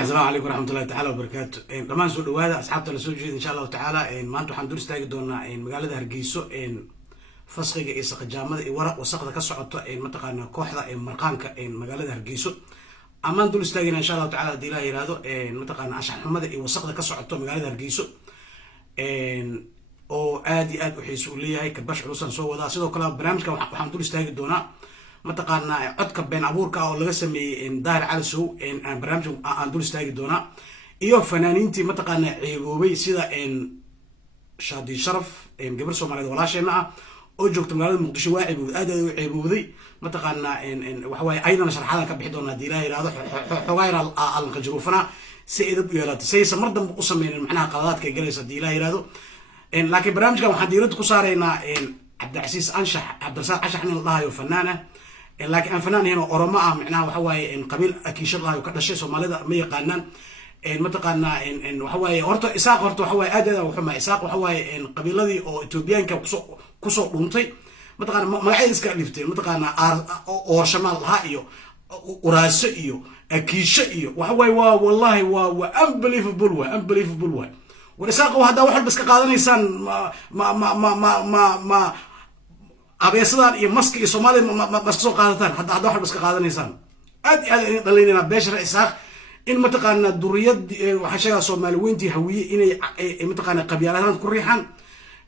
السلام عليكم ورحمة الله تعالى وبركاته. دمان سو دوادا أصحابتا لسو جيد إن شاء الله تعالى. maanta waxaan dul istaagi doonaa magaalada Hargeysa fasqiga iyo saqajaamada iyo wasaqda ka socoto mataqaana kooxda marqaanka magaalada Hargeysa. amaan dul istaagina insha Allah ta'ala hadii la yiraahdo mataqaana anshax xumada iyo wasaqda ka socoto magaalada Hargeysa oo aad iyo aad u xiiso leeyahay kabash culusan soo wada sidoo kale barnaamijka waxaan dul istaagi doonaa mataqaana codka been abuurka oo laga sameeyay Daar Cali Sow barnaamijka aan dul istaagi doonaa iyo fanaaniintii mataqaana ceeboobay sida Shaadi Sharaf gabar Soomaaliyeed walaasheena ah oo joogta magaalada Muqdisho waa ceebooday mataqaana waxa way ayadana sharaxadan ka bixi doonaa diilaa yiraahdo xogayra aan ka jirufana si idab yeelato saysa mardan u sameeyeen macnaha qaladaadka ay galayso diilaa yiraahdo laakiin barnaamijka waxaan diirada ku saareynaa Cabdilcasiis Anshax Cabdirasaaq Anshax nin la hayo fanaana laakiin aan fanaan hino Oromo ah macnaha waxa way qabiil akiisho la hayo ka dhashay Soomaalida ma yaqaanaan mataqaana waxa way horta isaaq waxa way aad waxa ma isaaq waxa way qabiiladii oo Etoobiyaanka kusoo dhuntay mataqaana magacyada iska dhiftay mataqaana oo Shamaal laha iyo Uraaso iyo akiisho iyo waxa way waa wallahi waa unbelievable waa ورساق وهذا واحد بس كقاعدين إنسان ما أبيصدان يمسك الصومالي بس سوق قاعدتان هذا واحد بس كقاعدين إنسان أدي ضلينا بشر إساق إن متقنا الدوريات وحشرة الصوماليين تهوية إن متقنا قبيلات كريحان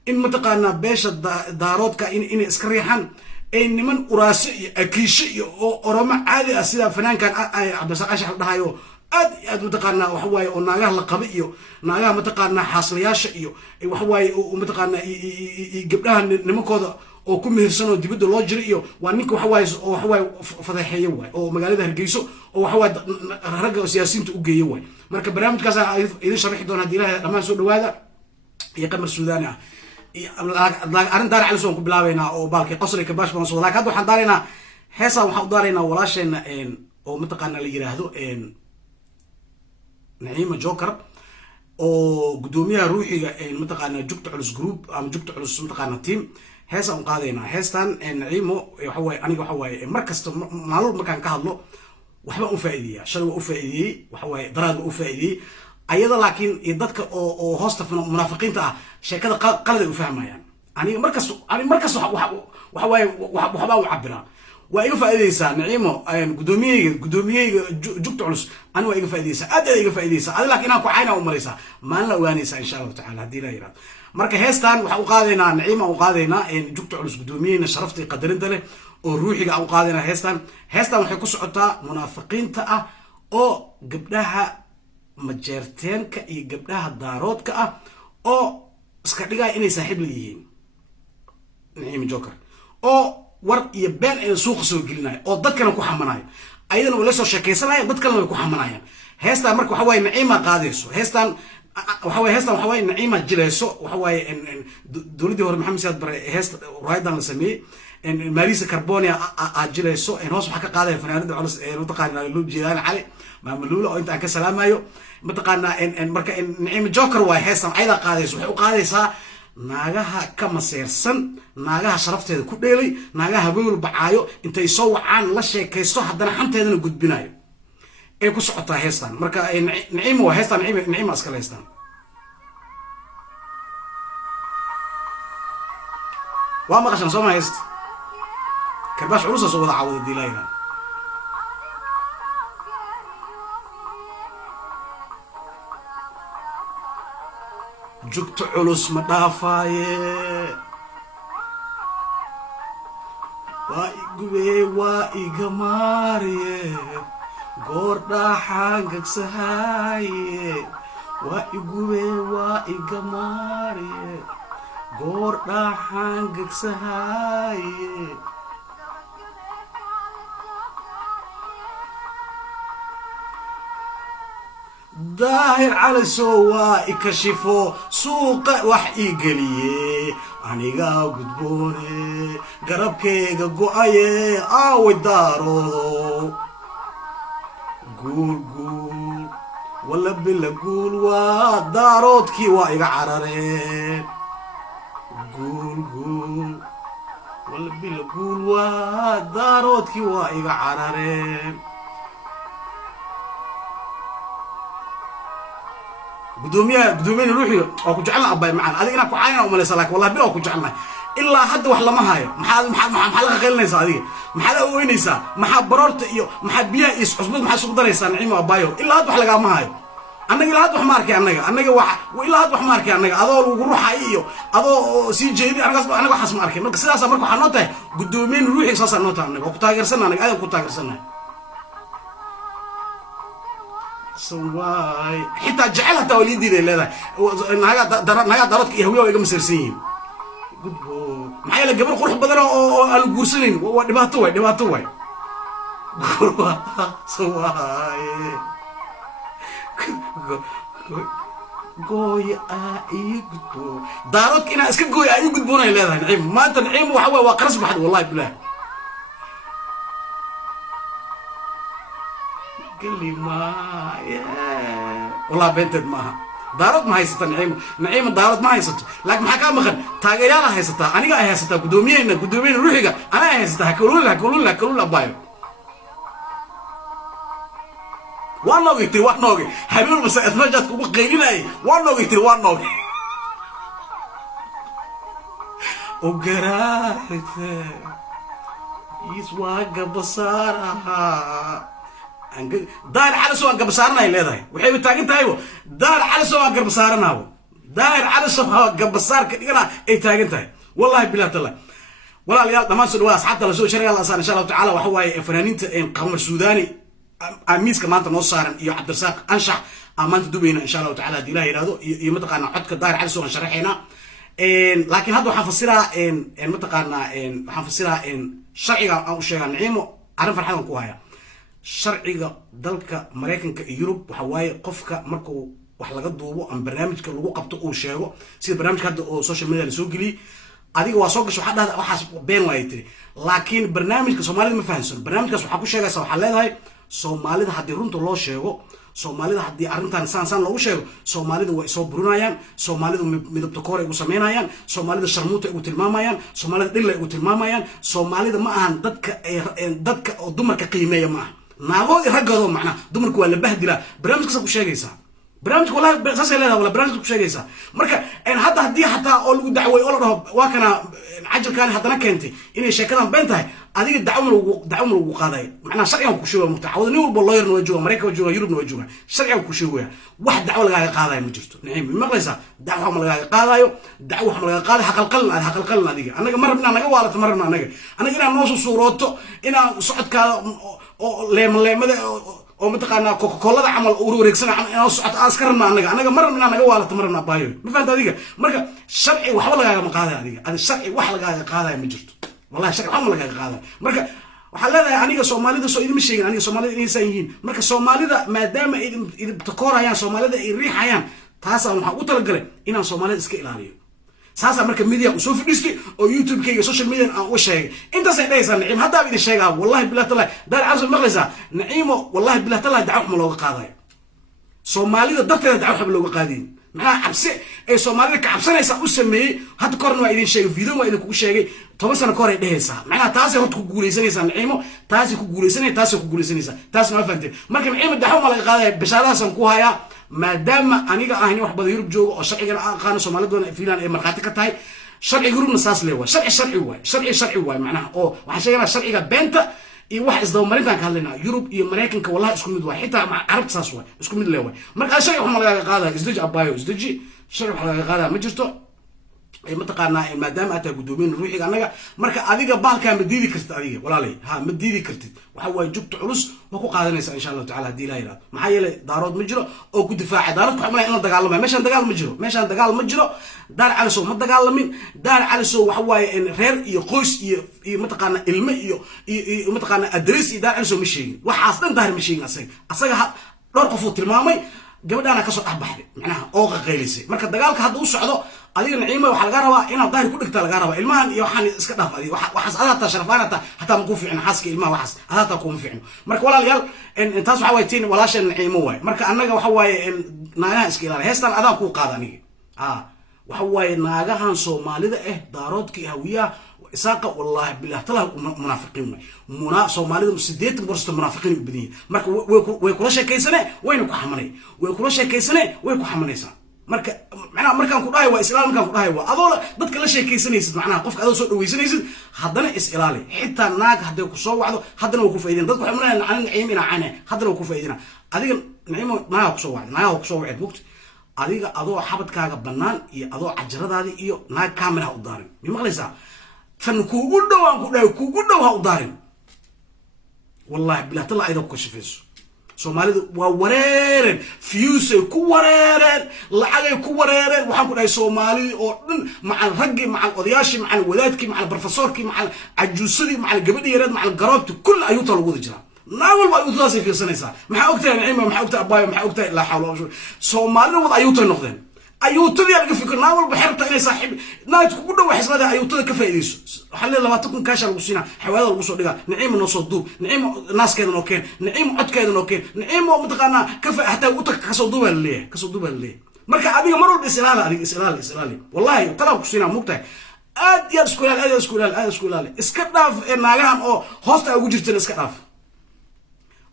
إن متقنا بيش دارات كإن إسكريحان إن من أراسي أكيشي أو عادي أصير فنان كان عبد الرزاق أشحر ده aad mataqaana waxa way oo naagaha la qabo iyo naagaha mataqaana xaasliyaasha iyo waxa way oo mataqaana gabdhaha nimankooda oo ku mehersan oo dibadda loo jiro iyo waa ninka waxa way fadeexeeyo way oo magaalada Hargeysa oo waxa way ragga siyaasiyiinta u geeyo way marka barnaamijkaas idin sharaxi doona diilaha dhamaan soo dhawaada iyo qamar Suudaani ah arin Daar Cali Sow ku bilaabayna oo baalkii qosli ka baashban soo laakiin waxaan daarayna heesa waxaan daarayna walaasheena oo mataqaana la yiraahdo نعيمة جوكر أو قدوميها روحي متقنا جوكت علوس جروب أم جوكت علوس متقنا تيم هسا انقاذينا هستان نعيمة حواي أنا حواي مركز معلوم مكان كهالله وحبا أفائدية شلو أفائدية وحواي دراد أفائدية أيضا لكن يدك أو هوست في المنافقين تاع شيء كذا قلد يفهمها يعني أنا مركز وحواي وحبا وعبرها وإيجا فائديسا نعيمو قدومية جوكت علوس أنا وإيجا فائديسا أدى إيجا فائديسا أدى لكن أكو عينا ومريسا ما لا وانيسا إن شاء الله تعالى هدي لا يراد مركا هيستان وقاذينا نعيمة وقاذينا جوكت علوس قدومية شرفتي قدرين تلي وروحي وقاذينا هيستان وحيكو سعوتا منافقين تا أو قبلها مجارتين كأي قبلها دارات كأ أو سكتلقا إني ساحب ليهين نعيمة جوكر أو war iyo been ay suuq soo gelinaay oo dadkana ku xamanaay ayadana wala soo sheekaysanay dadkana way ku xamanayaan heestan marka waxa way Naciima qaadayso heestan waxa way Naciima jilayso waxa way dawladii hore Maxamed Siyaad Bare heesta raaydan la sameeyay Marisa Carbonia jilayso hoos waxa ka qaaday fanaanada culus mataqaana loo jeedaan cali maamuluula oo inta ka salaamayo mataqaana marka Naciima Joker way heestan ayda qaadayso waxay u qaadaysaa naagaha ka maseersan naagaha sharafteeda ku dheelay naagaha weeyul bacaayo intay soo wacaan la sheekaysto haddana xanteedana gudbinayo ee ku socota heestan marka Naciima waa heestan Naciima iska heestan waa maqashan soo ma heest karbash culus soo wada caawada diilayna جوكت علوس مدافاي واي غماري غوردا حانك سهاي واي غماري غوردا حانك سهاي داهر على سوا يكشفوا سوق وحي قليه أنيقا قدبوني قربكيقا قوعي آوي دارو قول ولا بلا قول وداروتكي وايقا عرارين قول ولا بلا قول وداروتكي وايقا عرارين قدومينا روحي او كجعلنا اباي معنا ادي انا كعاينا ومليس لك والله بلا كجعلنا الا حد wax lama hayo maxaa laga qeelinaysa adiga maxaa la weynaysa maxaa baroorta iyo maxaa biyaha is cusbad maxaa soo daraysa Naciimo Abayo illa had wax laga ma hayo anaga illa had wax ma arkay anaga wax illa had wax ma arkay anaga adoo lagu ruuxay iyo adoo si jeedi anaga waxas ma arkay marka sidaas marka waxa noo tahay gudoomiye ruuxi saas noo tahay anaga ku taageersan anaga aad ku taageersan سواي حتى جعلها توليدي ذي ناقا دارتك يهوية ويقام سيرسين معايا لك قبل قرح بدنا القرسلين ودباتوي سواي قوي ايقدو دارتك انا اسكت قوي ايقدبونا الى هذا نعيم ما انت نعيم وحوي وقرص بحد والله بالله قال لي ما والله بنتد معها دارت ما هيستا نعيم دارت ما هيستا لكن حكا مخن تاغيريال هيستا انيغا هيستا قدوميين روحيغا انا هيستا هكولون بايو وانوغي تري وانوغي حبيب بس اتفاجات كوبا قيليناي وانوغي تري وانوغي وقراحت يسواق بصارها داير على سوى قبصارنا إلى وحيد تاجن تايو داير على سوى قبصارنا هو داير على سوى قبصار كذا إيه تاجن تاي والله بالله تعالى والله اليوم دمان سدواس حتى لو سوى شريعة الله صار إن شاء الله تعالى وحوي فنانين قمر السوداني أميس كمان تنصار يا عبد الرزاق أنشح أمان تدوبين إن شاء الله تعالى دي لا يرادو يمتقنا عدك داير على سوى شرحنا لكن هذا حنفسرها إن متقنا حنفسرها إن شرعي أو شيء نعيمه عارف الحين كوهايا sharciga dalka Mareykanka iyo Yurub waxa waaye qofka markuu wax laga duubo ama barnaamijka lagu qabto uu sheego sida barnaamijka hadda oo social media la soo geliyo adiga waa soo gasho waxa dhahda waxaas been way tiri laakiin barnaamijka Soomaalida ma fahansan barnaamijkaas waxa ku sheegaysa waxa leedahay Soomaalida hadii runta loo sheego Soomaalida hadii arintan san loogu sheego Soomaalida way soo burinayaan Soomaalida midabta koor ay u sameynayaan Soomaalida sharmuuta ay u tilmaamayaan Soomaalida dhil ay u tilmaamayaan Soomaalida ma ahan dadka oo dumarka qiimeeya ma aha ناقود يرجعوا معنا دمرك ولا بهدلة برامج كسب كشجيسا برامج ولا أساسا لا ولا برامج كشجيسا مركا إن حتى أقول دعوة يقول له وكنا عجل كان حتى نكنتي إني شكلنا بنتها هذه دعوة وقاضي معنا شرعي وكشوة متعود نقول بالله يرنوجوا أمريكا وجوا يوروب نوجوا شرعي وكشوة واحد دعوة لقى قاضي مجرته نعم المغلسة دعوة هم لقى قاضي دعوة هم لقى قاضي حق القلنا دي أنا مرنا أنا قوالت مرنا أنا جينا نوصل صورته إنا صعد leemada oo mataqaana Coca-Cola camal oo wareegsan aan socod askarna anaga marna anaga waalata marna baayo ma faanta adiga marka sharci waxba laga ma qaaday adiga sharci wax laga qaaday ma jirto wallahi sharci wax laga qaaday marka waxa leedahay aniga Soomaalida soo idin sheegin aniga Soomaalida inay yihiin marka Soomaalida maadaama idin takoorayaan Soomaalida ay riixayaan taas aan waxa u talagalay inaan Soomaalida iska ilaaliyo ساسا مركب ميديا وسوف ديسكي او يوتيوب كي سوشيال ميديا او شيء انت سيدايسا نعيم هذا بيدي شيغا والله بالله تعالى دار عز المغلسه نعيمه والله بالله تعالى دعوهم لوغا قاداي سوماليدا دكتور دعوهم لوغا قادين معناها عبسي اي سوماليدا كعبسنيسا او سمي هاد كورن waa idin sheegay video waa idin ku sheegay 10 sano kor ay dhehaysa macnaha taasi hor ku guuleysanaysa nacimo taasi ku guuleysanaysa taasi ma fahanteen marka nacimo dacwo laga qaaday bishaaradaas ku haya maadaama aniga ahni wax badan Yurub joogo oo sharciga aqaan Soomaalidoona fiilan ay marxaati ka tahay sharci Yurubna saas leeyahay sharci waay macnaha oo waxa sheegana sharciga beenta iyo wax isdaba marintan ka hadlayna Yurub iyo Mareykanka wallahi isku mid waa xitaa Carabta saas waay isku mid leeyahay marka sharci wax laga qaadaa isdaji Abayo isdaji sharci wax laga qaadaa ma jirto ay mataqaana maadaama aad gudoomin ruuxiga anaga marka adiga baalka ma diidi kartid adiga walaalay ha ma diidi kartid waxa way joogto culus ma ku qaadanaysa insha Allah taala hadii la yiraahdo maxaa yeelay daarood ma jiro oo ku difaaca daarood ku xamlay in la dagaalamo meeshan dagaal ma jiro daar caliso ma dagaalamin daar caliso waxa way in reer iyo qoys iyo mataqaana ilmo iyo mataqaana adres iyo daar caliso ma sheegin waxaas dhan daar ma sheegin asaga dhowr qof uu tilmaamay gabadhaana ka soo dhaxbaxday macnaha oo qaqaylisay marka dagaalka hadda u socdo adiga naciimo waxa laga rabaa inaad daahir ku dhigta laga rabaa ilmahan iyo waxaan iska dhaaf adiga waxaas aadata sharfaanata hatta ma ku fiicin xaaska ilmaha waxaas aadata ku fiicin marka walaalayaal intaas waxa way tiin walaashan naciimo way marka annaga waxa way naagaha iska ilaaliya heestan adaan ku qaadaniga waxa way naagahan Soomaalida daaroodkii hawiya isaaqa wallahi billahi tala munaafiqiin soomaalida 80% munaafiqiin u badiyeen marka way kula sheekaysanay wayna ku xamanay way kula sheekaysanay way ku xamanaysaa marka macnaha markaan ku dhahay waa islaam markaan ku dhahay waa adoo dadka la sheekaysanaysid macnaha qofka adoo soo dhawaysanaysid haddana is ilaali xitaa naag haday ku soo wacdo haddana waa ku faa'iideen dadku waxay leeyahay aan ciimina caana haddana waa ku faa'iidina adiga nacimo naag ku soo wacdo naag ku soo wacid buugta adiga adoo xabadkaaga bannaan iyo adoo cajaradaadii iyo naag kaamil ha u daarin mi maqlaysaa tan kuugu dhow aan ku dhahay kuugu dhow ha u daarin wallahi billahi talla ayda ku shafayso soomaalidu waa wareereen fiyuusay ku wareereen lacagay ku wareereen waxaan ku dhahay soomaalidii oo dhan macal raggii macal odayaashii macal wadaadkii macal professorkii macal cajuusadii macal gabadhii yareed macal garoobtii kull ayuu ta lagu wada jiraa naag walba ayuutadaasay fiirsanaysaa maxaa ogtahay nacima maxaa ogtahay abaayo maxaa ogtahay laa xawla wala quwwata soomaalida wada ayuutay noqdeen ayuutadii laga fikir naag walba xerta inay saaxiib naagtu kugu dhow xisnada ayuutada ka faa'iideyso waxa la 20 kaasha lagu siinaa xawaada lagu soo dhigaa nacima noo soo duub nacima naaskeeda noo keen nacima codkeeda noo keen nacima mataqaana ka hataa u tag ka soo duuba leeyahay ka soo duuba leeyahay marka adiga mar walba islaali wallahi talab ku siinaa mugtahay aad ya isku ilaali iska dhaaf naagahan oo hoosta ugu jirteen iska dhaaf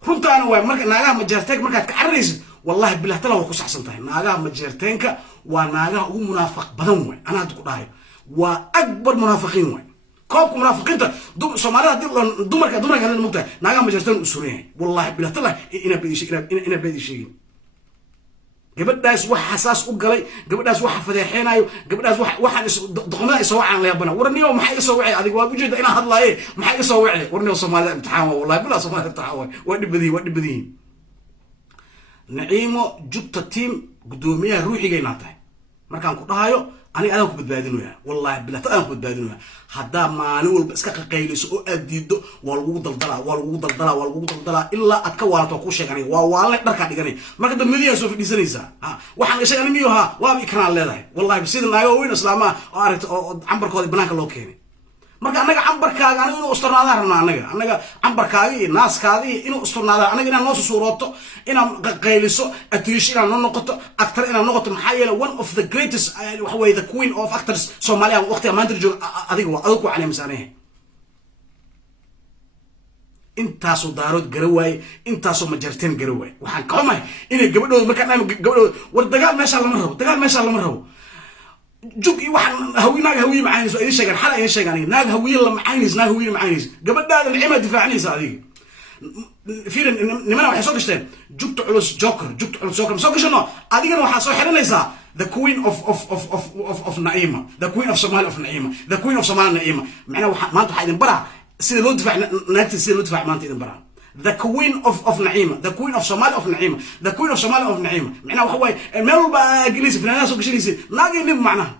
runtaana waa marka naagaha majeerteeg markaad ka cararaysid wallahi billahi tala waa ku saxsantahay naagaha majeerteenka waa naagaha ugu munaafiq badan way ana hadda ku dhahay waa akbar munaafiqiin way koobka munaafiqiinta Soomaalida hadii dumarka hadii mugtahay naagaha majeerteen u suuriyay wallahi billahi tala ina beedi sheegin gabadhaas wax xasaas u galay gabadhaas wax fadeexeenayo gabadhaas waxaan doqomada isoo wacaan la bana warniyo maxay isoo wacay adiga waa ujeeda ina hadlaaye maxay isoo wacay warniyo Soomaalida imtixaan wallahi billahi Soomaalida imtixaan waa dhibadii nacimo jubta team gudoomiyaha ruuxigayna tahay markaan ku dhahayo ani adan ku badbaadinaya wallahi billahi taan ku badbaadinaya hadaa maalin walba iska qaqayliso oo aad diido waa lagu daldalaa ilaa aad ka waalato ku sheeganay waa waale dharka dhiganay marka damadiya soo fadhiisanaysa waxaan sheegay ani miyo waa ikana leedahay wallahi sida naayo weyn islaama oo aragto oo cambarkooda banaanka loo keenay marka anaga cambarkaaga aniga inuu usturnaada rabnaa anaga cambarkaaga iyo naaskaaga inuu usturnaada anaga inaan noo suurooto inaan qayliso atiish inaan noo noqoto actor inaan noqoto maxaa yeelay one of the greatest waxa way the queen of actors Soomaaliya waqtiga maanta joog adiga waa adigu caleem saareen intaasoo daarood garaway intaasoo majarteen garaway waxaan ka xumahay inay gabadhooda marka gabadhooda war dagaal meesha lama rabo جوك يوحنا هوي معاينس أي شيء حلا أي شيء يعني ناق هوي الله معاينس قبل ده العمة دفاعني صادق في نمنا واحد سوكشتين جوك تعلص جوكر مسوكش إنه هذه كانوا حاسوا حرنا يسا the queen of نعيمة the queen of Somalia of نعيمة the queen of Somalia نعيمة معنا ما أنتوا حايدين برا سيد لون دفاع نأتي سيد لون دفاع ما أنتوا برا the queen of نعيمة the queen of Somalia of نعيمة the queen of Somalia of نعيمة معنا وحوي مالو بإنجليزي في الناس وكشيليسي ناقي نب معنا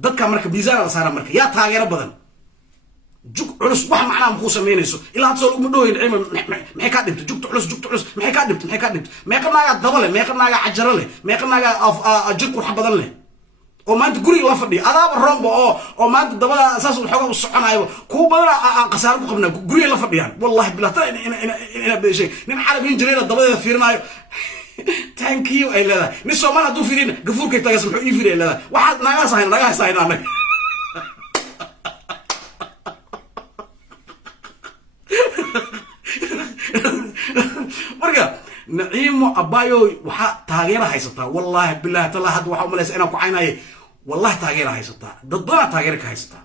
ضد كامرك بيزار صار مرك يا تاجر بدن جوك علوس واحد معنا مخوص مينيسو إلا تصل مدوه نعيمة ما كادبت جوك علوس ما كادبت ما كنا دبله ما كنا عجرله ما كنا جوك وحب بدنله وما أنت قري لفدي هذا الرمب أو ما أنت دبله أساس الحقوق الصحة أيوة كوب بدنا قصارك قبنا قري لفدي يعني والله بلا ترى إن بدي شيء نحن عارفين جرينا دبله فيرنا thank you أي لا نسوا ما ندو فيرنا قفور كي تجسم حقي فيرنا لا واحد نجاس هين أنا مرجع نعيم أبايو وح تاجر هيستا والله بالله تلا هاد وح ملأ أنا كعيناي والله تاجر هيستا ضدنا تاجرك هيستا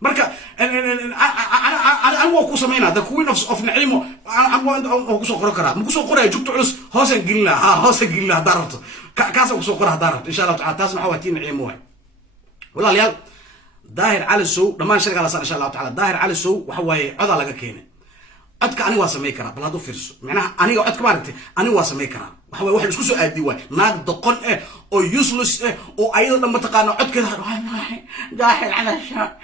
مركا أنا وقوس مينا the queen of نعيمه أنا وقوس قرا كرا وقوس قرا جبت علوس هاسن قلنا دارت كاس وقوس قرا دارت إن شاء الله تعالى تاسمع حواتين نعيمه والله ليال ظاهر على السوق لما نشرق على إن شاء الله تعالى ظاهر على السوق وحوي عضا لقى كينه عدك أنا واسمي كرا بلا دو فرس معناها أنا عدك مارتي أنا واسمي كرا وحوي واحد يسكسو أدي واي ناق دقن أو يسلس أو أيضا لما تقانا عدك ظاهر على الشارع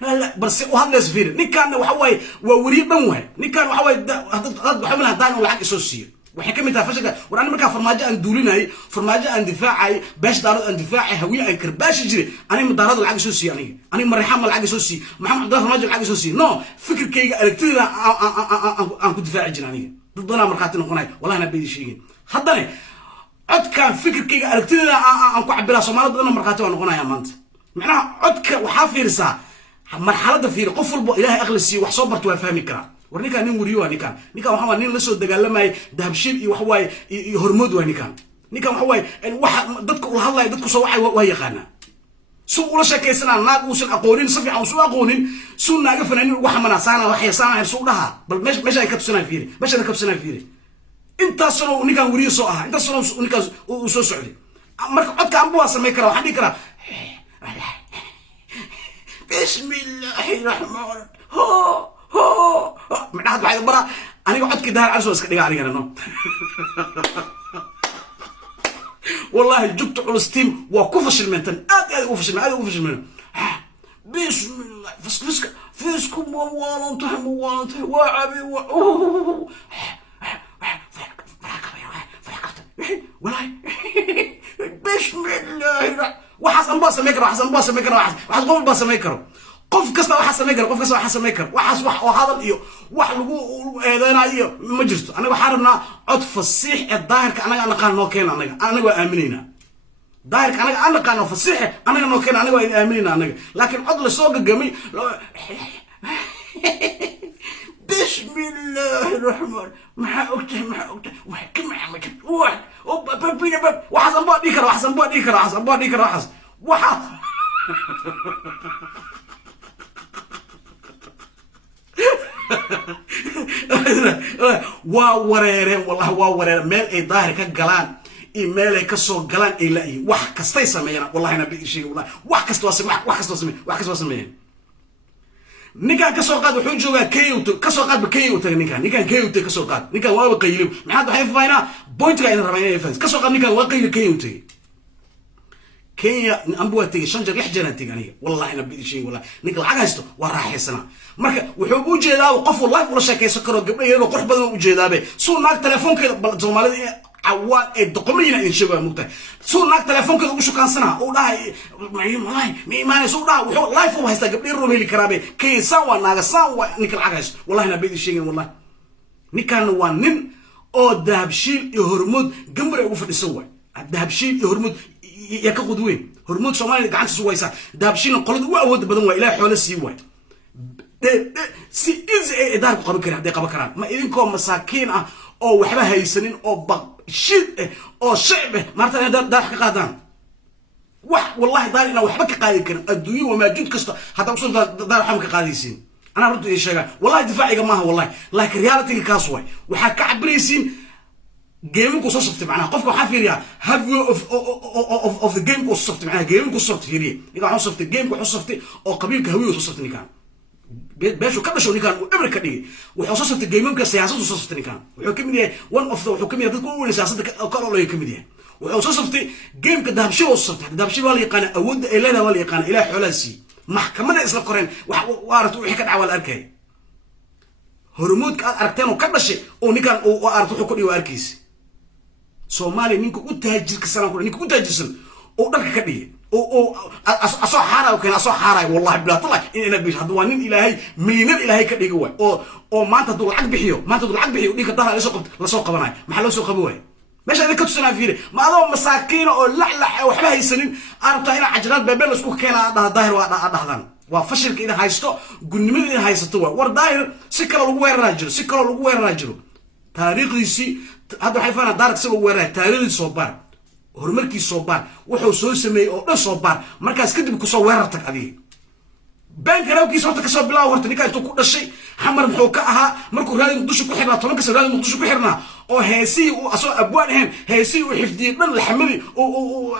لا بس وهذا سفير نكان وحوي ووريد بموه نكان وحوي هذا حملها دان ولا حق سوسير وحكمتها فشكا وأنا مركا فرماجة أن دوليناي فرماجة أن دفاعي باش دارد أن دفاعي هوية أن كرباش يجري أنا مدارد العقل سوسي يعني أنا مريحان العقل سوسي محمد دار فرماجة العقل سوسي نو فكر كي ألكتري أن كنت دفاعي جنانية ضدنا مركاتين وقناي والله أنا بيدي شيء حضني عد كان فكر كي ألكتري أن كعبلا صومال ضدنا مركاتين وقناي يا مانت معناها عدك وحافرسا مرحلة في قفل بو إلهي أغلسي وحصبرت وفهمي كرا ورنيكا نين وريوه نيكا وحوا نين لسو دقالما دهبشيل وحوا يهرمود ونيكا نيكا وحوا واحد ضدك والله ضدك سواحي وهي خانة سو ولا شيء كيسنا ناق وسن أقولين صفي عن سو أقولين سو ناقف فنانين وحمنا سانا وحيا سانا سو لها بل مش يكبسنا فيري مش يكبسنا فيري انت صنو نيكا وريو سوها انت صنو نيكا وسو سعودي مرك عدك أنبوا سميكرا وحدي كرا بسم الله الرحمن هو من أحد واحد برا أنا قعدت كده على أساس كده عليك أنا والله جبت على ستيم وكفش المنتن هذا وفش المنتن بسم الله فسكم والله وعبي والله بسم الله وحسن باص ميكرو وحسن قوم باص ميكرو قف كسر وحسن ميكرو وحس وهذا اليوم وحلو هذا إياه مجلس أنا بحاربنا عطف الصيح الظاهر أنا قان نوكين أنا وآمنينا ظاهر أنا قان في الصيح أنا نوكين أنا وآمنينا لكن عضل السوق الجميل بسم الله الرحمن ما أكتب وحكم عمك وحسن بوا ديكر ووريرين والله ووريرين ميل اي ظاهر كقلان اي ميل اي كسو قلان اي لا اي واح كستي سمينا والله انا بشيء والله واح كستو سمين نيكا كسو قاد وحو جوغا كيوتو كسو قاد بكيوتو نيكا كيوتو كسو قاد نيكا waa qayliw maxaad waxay faayna point ka ina rabay fans كسو قاد نيكا waa qayliw كيوتو كيا أمبواتي شنجر لحجنا تيجانية والله أنا بدي شيء والله نقل عجزته وراح يسنا مركب وحبوا جدا وقفوا الله ولا شيء يسكروا قبل يروح قرب بدو جدا به صور ناق تلفون كده زملاء عوال الدقمين إن شبه مقطع صور ناق تلفون كده وشو كان سنة والله ما صور ده وحول لايف هو هيستقبل قبل يروح لي كرابي كي سوا ناق سوا نقل عجز والله أنا بدي شيء والله نكان وانين أو دهبشيل يهرمود جمبر وفد السوا دهبشيل يهرمود يكقدوين هرمود سومالي قاعد سويسا دابشين قلد وأود بدن وإلى حول السيوات سي إدار قبل كره ده قبل كران ما إذنكم مساكين أو وحبة هيسنين أو بشيء أو شعبه مرتين دار حقادان والله دارنا وحبك قايل كان الدنيا وما جد كسر حتى وصل دار حمك قاديسين أنا رد إيش والله دفاعي جماعة والله لكن ريالتي كاسوي وحكى عبريسين جيمك وصفت معناها قفك وحافيريا هافيو اوف ذا جيم وصفت معناها جيمك وصفت فيري اذا حصفت الجيم وحصفت او قبيلك هويه وصفتني كان باشو كبشوني كان وامريكا دي وحصفت الجيمك سياسه وصفتني كان وحكمني وان اوف ذا وحكمني تكون سياسه قالوا لي كمدي وحصفت جيمك دهبشي وصفت دهبشي ولا يقان اود الى ولا يقان الى حلاسي محكمه اسلا قرين وارت وحي كدعوا الاركي هرمود اركتين وكبشي او نيكان او ارت وحو كدي واركيس Soomaali ninku u taajir ka sanad ninku u taajirsan oo dharka ka dhigay oo asoo xaaraw keen asoo xaaray wallahi bila talaa in bish hadu waa nin ilaahay milyaneer ilaahay ka dhigay way oo maanta dul lacag bixiyo dhika dahar la soo qabanay maxaa loo soo qabo way meesha ay ka tusana fiire ma adoo masaakiin oo laxlax waxba haysanin arabta ina ajraad beebel isku keenaa daahir waa dhahdaan waa fashilka ina haysto gudnimada ina haysto war daahir si kale lagu weeraraa jiro taariikhdiisi هذا حيفانا دارك سبب وراء تاريخ صوبار هرمركي صوبار وحو سو سمي او دن صوبار markaas kadib ku soo weerartay adiga baan karaw kiis horta ka soo bilaaw horta ninka intuu ku dhashay xamar muxuu ka ahaa markuu raadi muqdisho ku xirnaa 10 ka soo raadi muqdisho ku xirnaa oo heesii uu asoo abwaan ahayn heesii uu xifdiyay dhan la xamadi oo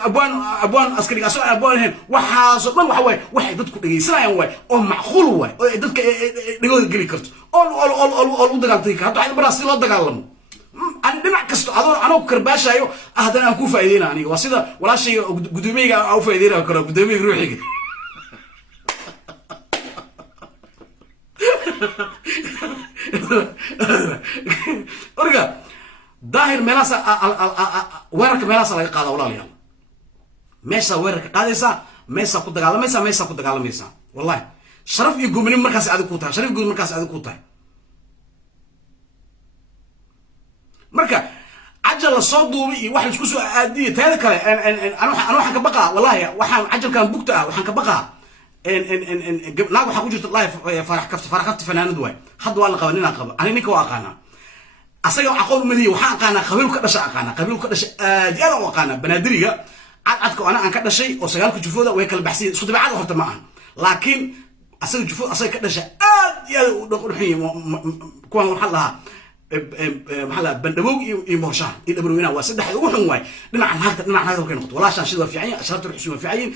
abwaan askariga asoo abwaan ahayn waxaas dhan waxa way waxay dadku dhageysanayaan way oo macquul way oo dadka dhigooda gali karto oo u dagaaltay ka hadda baraas loo dagaalamo أنا دمع كستو أنا كرباش أيو أهدنا أكون فايدين أنا وصيدا ولا شيء قدومي أو فايدين أكره قدومي روحي أرجع ظاهر ملاسة ورك ملاسة لا يقاضى ولا ليال ميسا ورك قادسة ميسا كنت قال ميسا كنت قال ميسا والله شرف يقول من مركز عدو كوتا شرف يقول مركز عدو كوتا marka ajal soo duubay wax isku soo aadiye taada kale ana waxaan ka baqaa wallahi waxaan ajalkan bugta ah waxaan ka baqaa naag waxa ku jirta live farax kafti fanaanad way hadda waa la qabanina qaba ani ninka waa aqaana asaga aqoon maliye waxaan aqaana qabiil ka dhashay aad iyo aad u aqaana banaadiriga cadcadka ana aan ka dhashay oo sagaalka jufooda way kala baxsiyeen isku dabeecad horta ma aha laakiin asaga jufo asaga ka dhashay aad iyo aad u dhaqurxiyo kuwan waxa lahaa maxaa bandhabow iyo moorshaha iyo dhabarweynaha waa saddex ugu xun waay dhinaca naagta waxay noqoto walaashan shida fiican ashartu xusuuma fiican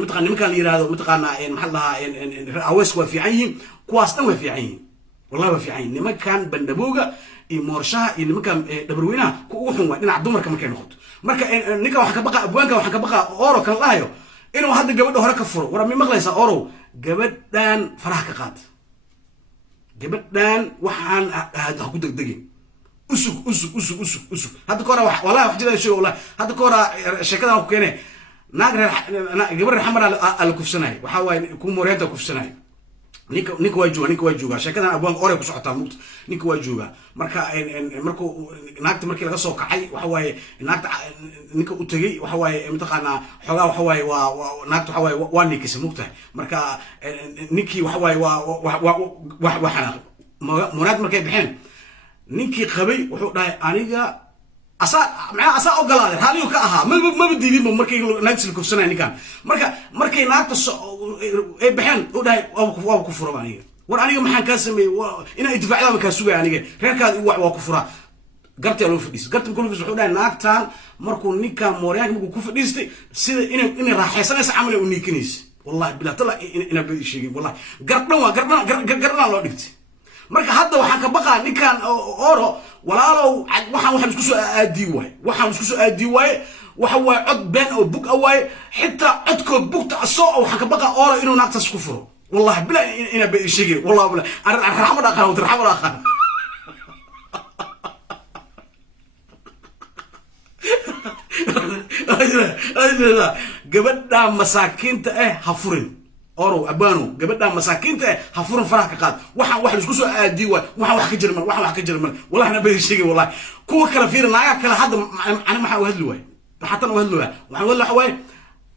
mataqaan nimankan la yiraahdo mataqaana maxaa lahaa awees waa fiican yihiin kuwaas dhan waa fiican yihiin wallahi waa fiican nimankan bandhabowga iyo moorshaha iyo nimankan dhabarweynaha ku ugu xun waay dhinaca dumarka markay noqoto marka ninka waxa ka baqa abwaanka waxa ka baqa oro kan lahayo inuu hadda gabadha hore ka furo war mi maqlaysa oro gabadhan faraha ka qaad gabadhan waxaan aad ku degdegin usug hadda koora wallahi wax jira shay wallahi hadda koora sheekada ku keenay naag gabadha xamar ala kufsanay waxa way ku moreenta kufsanay ninka waa jooga sheekadan abwaan ore ku socotaa mugta ninka waa jooga marka naagta markii laga soo kacay waxa waaye naagta ninka u tagay waxa waaye mataqaana xogaa waxa waaye waa naagta waxa waaye waa nikisa mugta marka ninkii waxa waaye waa xanaaq monaad markay bixeen ninkii qabay wuxuu dhahay aniga asa ogolaaday haliyo ka ahaa ma diidin markay naagta kufsanay ninkan markay naagta ay baxeen u dhahay waa ku furo aniga war aniga maxaan ka sameeyay ina idfaacada ka sugay aniga reerkaad waa ku fura garta loo fadhiis garta kullu wuxuu dhahay naagtan markuu ninkan mooriyaan markuu ku fadhiistay sida inay raaxaysanaysa amal u niikinaysa wallahi bilaa tala ina bay sheegay wallahi gardan loo dhigtay marka hadda waxaan ka baqaa ninkan oro walaalow waxaan isku soo aadi waay waxa way cod been oo bug away xitaa codkood bugta soo waxaan ka baqaa oro inuu naagtaas ku furo wallahi bila ina bay sheegay wallahi bila arxamad aqaan gabadha masaakiinta ha furin oro abano gabadha masaakiinta ha furin faraha ka qaad waxaan wax isku soo aadi waay waxaan wax ka jirman wallahi na bay sheegay wallahi kuwa kala fiirinaya kala hadda ani maxaa u hadli waay حتى أنا وهلوا وأنا ولا حواي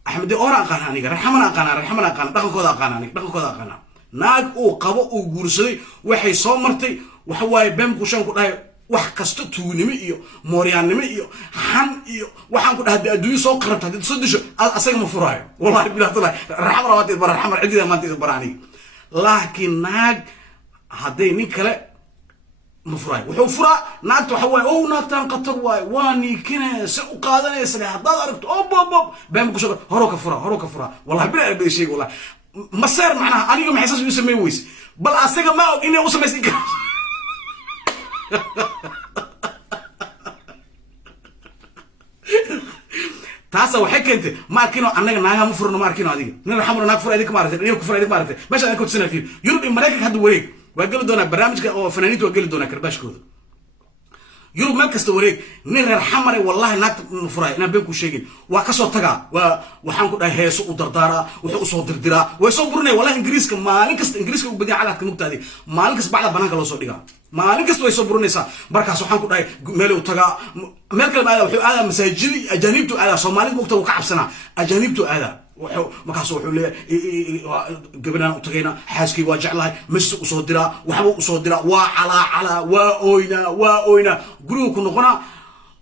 أحمد أورا قانا نيجا رحمنا قانا دخل كذا قانا ناق أو قبا أو جورسي وحي صامرتي وحواي بام كوشان كده وح كستو نميو موريان نميو حن إيو وحن كده هدي أدوي صو قربت هدي تصدق أسيق مفراي والله بلا طلع رحمة رواتي برا رحمة عدي ما تيجي براني لكن ناق هدي نيكله مفراي وحفرة ناقته حواي أو ناقتان قطر واني كنا سأقادنا يسري هذا عرفت أوب بام كوشان هروك فرا والله بلا بيشيء والله ما صار معناها أنا يوم حساس يسميه ويس بل أسيق ما إني أوصل مسيك تاسا وحكي انت ما كانوا انغا ناغا مفرنا ما كانوا اديك نين حمر ناغ فر اديك ما رتين نين كفر اديك ما رتين باش انا كنت سنه فيه يوروب امريكا هاد وريك واقل دونا برنامج او فنانيت واقل دونا كرباشكود يوروب ما كست وريك نين حمر والله ناغ مفراي انا بينكو شيغين وا كسو تغا waxaan ku dhahay heeso u dardaara wuxuu soo dirdiraa way soo burinay wallahi ingiriiska maalin kasta ingiriiska u badiyay calaadka mugtaadi maalin kasta bacda banaanka loo soo dhigaa maalin kasta way soo burinaysaa markaas waxaan ku dhahay meel uu tagaa meel kale aada wuxuu aada masaajid ajaanibtu aada Soomaalidu mugta uu ka cabsana ajaanibtu aada wuxuu markaas wuxuu leeyahay gabadhan u tagayna xaaskii waa jeclahay mas u soo diraa waxba u soo diraa waa cala waa oyna guriga ku noqona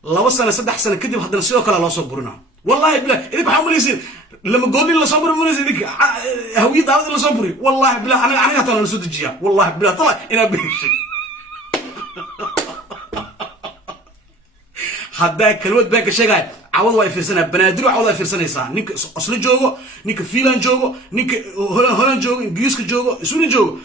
2 sano 3 sano kadib haddana sidoo kale loo soo burinaa والله بلا إذا بحاول لما قولي الله صبر من ذيك هوية دارت الله صبري والله بلا أنا ترى نسود الجيا والله بلا طلع إنا بيش هذا كلمة باك شيء عوض واي في سنة بنادر عوض واي في سنة يسا نيك أصل جوجو نيك فيلان جوجو نيك هولان جوجو إنجليزك جوجو سوني جوجو